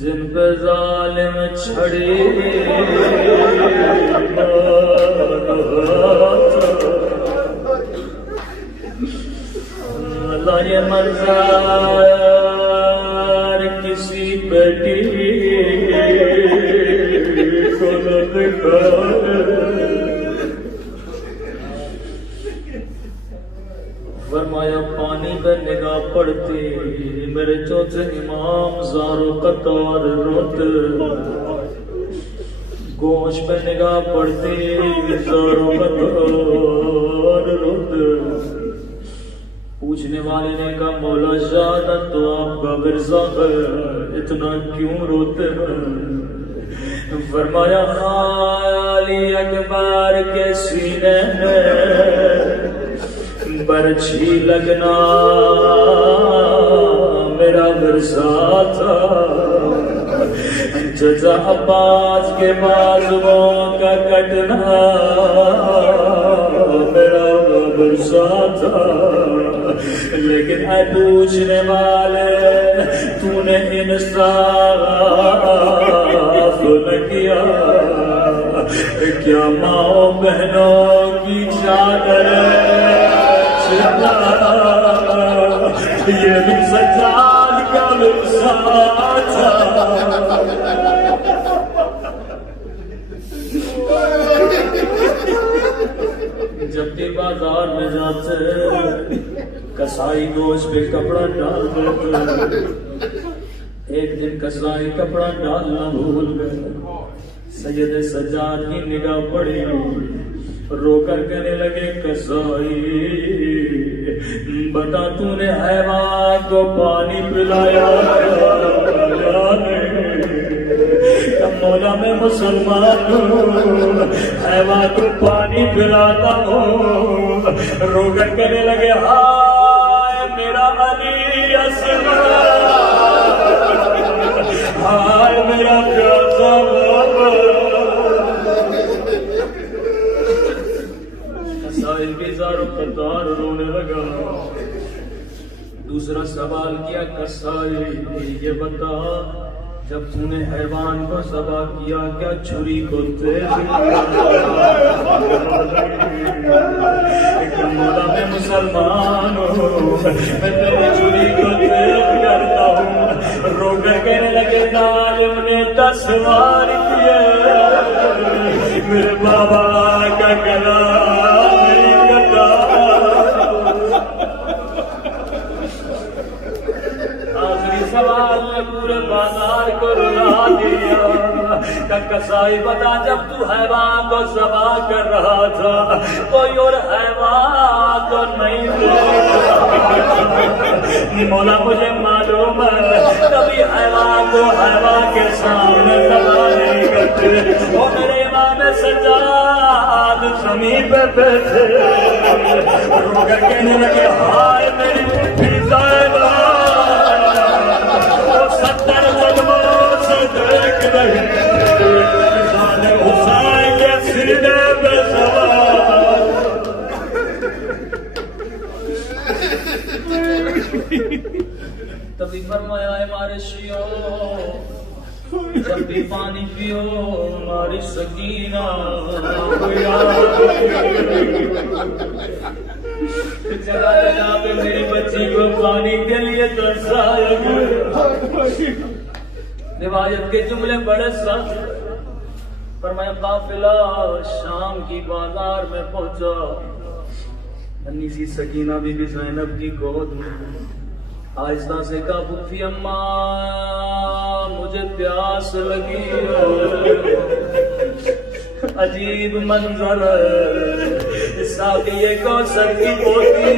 جن پہ ظالم چھڑی اللہ. یہ منظر کسی بیٹی کو نہ دکھائے. فرمایا پانی پہ نگاہ پڑتی میرے چوتھے امام زارو قطار روتے. گوشت پہ نگاہ پڑتی زارو قطار روتے. پوچھنے والے نے کہا مولا شہادت تو آپ کا ورثہ ہے، اتنا کیوں روتے ہیں؟ فرمایا علی اکبر کے سینے میں برچھی لگنا میرا ورثہ تھا. جزا عباس کے بازوؤں کا کٹنا میرا ورثہ تھا. لیکن اے پوچھنے والے تو نے انصاف نہ کیا. کیا ماں بہنوں کی چادر یہ بھی سجاد کا ورثہ تھا. جب بھی بازار میں جاتے کسائی گوشت پہ کپڑا ڈال دیتے. ایک دن کسائی کپڑا ڈالنا بھول گئے. سید سجاد کی نگاہ پڑی، رو کر کہنے لگے کسائی بتا تو نے حیوان کو پانی پلایا یا نہیں؟ مولا میں مسلمان ہوں، حیوان کو پانی پلاتا ہوں. رو کر کہنے لگے ہائے میرا علی اصغر میرا پیاسا بابا. قصائی بیزار و قطار رونے لگا. دوسرا سوال کیا قصائی یہ بتا جب تو نے حیوان کو ذبح کیا کیا چھری کو تیز مولا میں مسلمان ہوں میں تیری چھری کو تیز کرتا ہوں. رو کر کہنے لگے ظالم نے 10 وار کیے میرے بابا کا گلا نہیں کٹا. سوال نے پورے بازار کو رلا دیا. قصائی بتا جب تو حیوان کو ذبح کر رہا تھا کوئی اور حیوان تو نہیں تھا. مولا مجھے معلوم ہے کبھی حیوان کو حیوان کے سامنے ذبح نہیں کرتے. وہ میرے امام سجاد زمین پہ بیٹھے رو کر کہنے لگے ہائے میری مٹھی صاحبہ 70 قدموں سے دیکھ رہی حسین کے سینے پہ سوار. تبھی فرمایا ہے ہمارے شیعوں جب بھی پانی پیو ہماری سکینہ جگہ جگہ پہ میری بچی کو پانی کے لیے ترسایا گیا. روایت کے جملے بڑے سخت. فرمایا قافلہ شام کی بازار میں پہنچا. ننھی سی سکینہ بی بی زینب کی گود میں آہستہ سے کہا پھوپھی اماں مجھے پیاس لگی. عجیب منظر ساقیے کوثر کی پوتی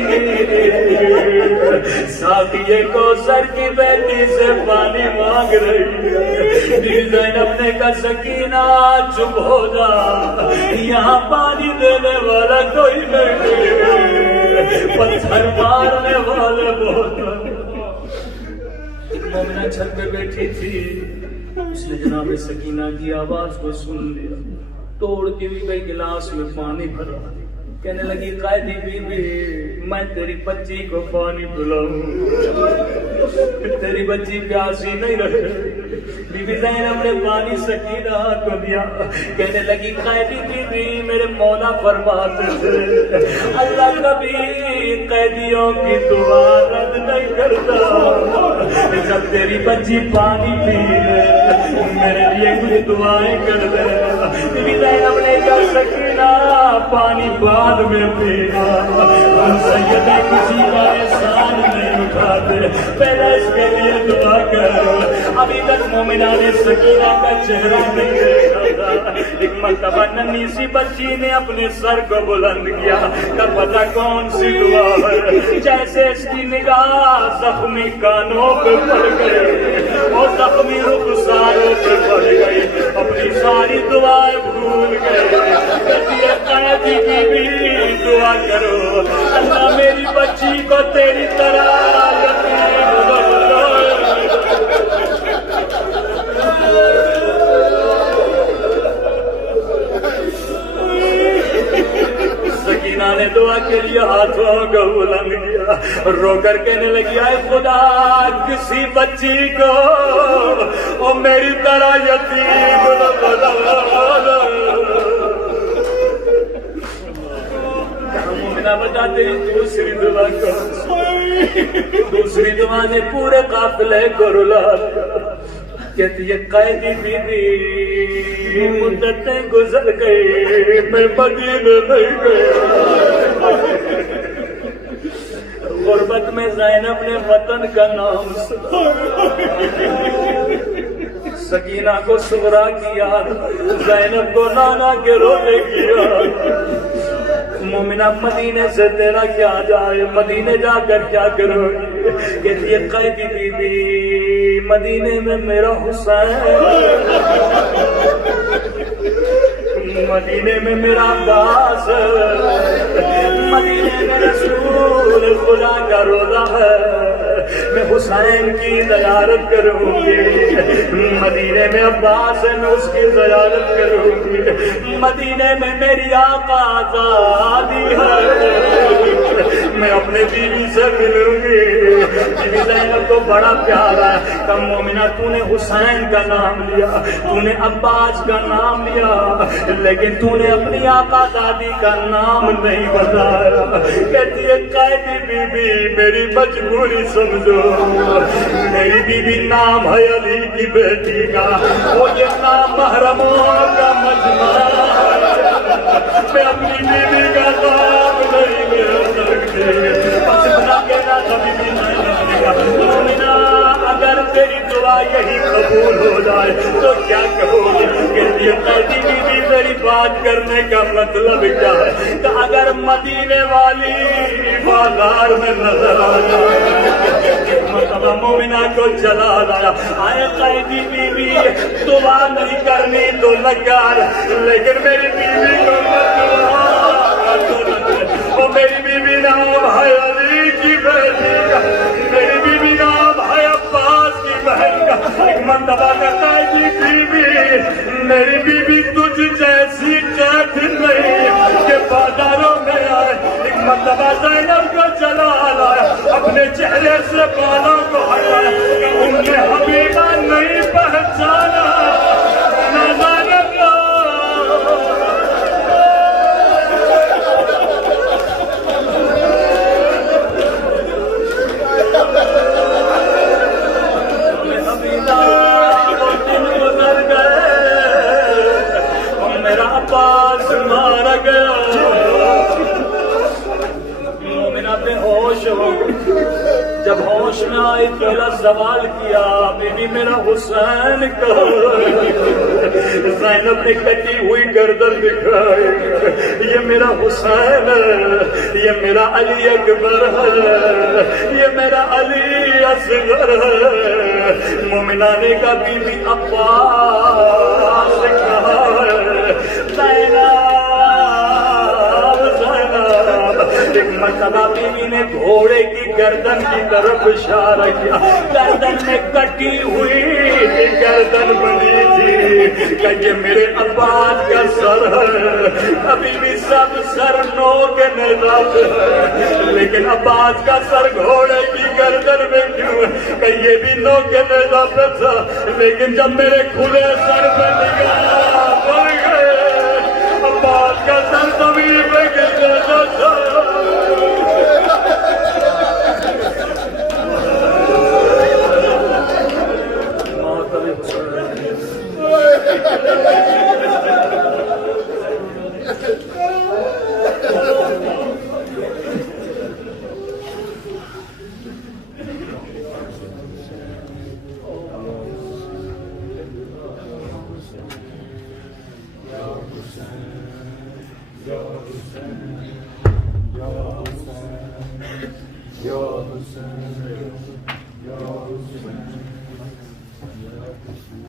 ساقیے کوثر کی بیٹی سے پانی مانگ رہی. بی زینب نے کہا سکینہ چپ ہو جا یہاں پانی دینے والا کوئی نہیں پتھر مارنے والے بہت. مومنہ چھت پہ بیٹھی تھی اس نے جناب سکینہ کی آواز کو سن لیا. توڑ کے بھی کئی گلاس میں پانی بھرا. کہنے لگی قائدی بی بی میں تیری بچی کو پانی پلاؤں تیری بچی پیاسی نہیں رہے. بی بی زینب نے پانی سکینہ کو دیا. کہنے لگی قائدی بی بی میرے مولا فرماتے تھے اللہ کبھی قیدیوں کی دعا رد نہیں کرتا. جب تیری بچی پانی پی میرے لیے کچھ دعائیں کر دے. بی بی زینب نے کہا سکینہ پانی بعد میں پینا سیدہ کسی کا احسان نہیں اٹھاتے پہلے اس کے لیے دعا کر. ابھی تک مومنہ نے سکینہ کا چہرہ نہیں دیکھا تھا. ایک مرتبہ ننھی سی بچی نے اپنے سر کو بلند کیا کہ پتہ کون سی دعا ہے. جیسے اس کی نگاہ زخمی کانوں پہ پڑ گئی اور زخمی رخساروں پہ پڑ گئی اپنی ساری دعائیں بھول گئے. قیدی کی بھی دعا کرو اللہ میری بچی کو تیری طرح سکینہ نے دعا کے لیے ہاتھوں کو بلند کیا. رو کر کہنے لگی اے خدا کسی بچی کو او میری طرح یتیم نہ بنا. بتا تیری دوسری دعا کو دوسری دعا نے پورے قافلے کو رلا دیا. کہتی ہے قیدی بی بی مدتیں گزر گئی میں مدینے نہیں گیا. غربت میں زینب نے وطن کا نام سنا. سکینہ کو صغرا کی یاد زینب کو نانا کے رونے کی یاد. مومنہ مدینے سے تیرا کیا جائے مدینے جا کر کیا کرو گی. کہتی ہے قیدی بی بی مدینے میں میرا حسین مدینے میں میرا عباس مدینے میں رسول خدا کا روزہ ہے. میں حسین کی زیارت کروں گی، مدینے میں عباس ہے میں اس کی زیارت کروں گی، مدینے میں میری آقا آزادی ہے میں اپنے بیوی سے ملوں گی۔ بیوی زینب کو بڑا پیارا ہے، کم مومنہ تو نے حسین کا نام لیا، تو نے عباس کا نام لیا، لیکن تو نے اپنی آقا دادی کا نام نہیں بتایا۔ کہتی ہے قائدی بی بی میری مجبوری سمجھو، میری بی بی نام ہے علی کی بیٹی کا، وہ یہ نام محرموں کا مجمع، میں اپنی بیوی کا نام نہیں لے سکتی، بس بنا کے نہ کبھی بھی نہیں رکھنے کا۔ مومنہ اگر تیری دعا یہی قبول ہو جائے تو کیا کہو گی؟ کہتی ہے قیدی بی بی میری بات کرنے کا مطلب کیا ہے کہ اگر مدینے والی بازار میں نظر آ جائے، مطلب مومنہ کو جلا لایا، آئے قیدی بی بی دعا نہیں کرنی تو نہ کر، لیکن میری بیوی کو وہ میری بیوی نام ہے علی کی بیٹی کا، میری بیوی نام ہے عباس کی بہن کا۔ ایک مرتبہ کہتا ہے جی بیوی میری بیوی تجھ جیسی قید نہیں کہ بازاروں میں آئے۔ ایک مرتبہ زینب کو جلا لایا، اپنے چہرے سے بالوں کو ہٹایا کہ ام حبیبہ نہیں پہچانا جب ہوش میں آئی پہلا سوال کیا بیوی میرا حسین کہاں؟ زینب نے کٹی ہوئی گردن دکھائی، یہ میرا حسین ہے، یہ میرا علی اکبر ہے، یہ میرا علی اصغر ہے۔ مومنہ نے کہا بیوی عباس کہاں ہے؟ زینب ایک مرتبہ بیوی نے گھوڑے کی گردن کی طرف اشارہ کیا، گردن میں کٹی ہوئی گردن بنی تھی کہ یہ میرے عباس کا سر ہے۔ ابھی بھی سب سر نوکنے لگے ہیں، لیکن عباس کا سر گھوڑے کی گردن میں کیوں ہے کہ یہ بھی نوکنے لگا تھا، لیکن جب میرے کھلے سر پہ نگاہ پڑ گئے عباس کا سر زمین پہ گرنے لگا۔ Ya Hüseyin, Ya Hüseyin, Ya Hüseyin.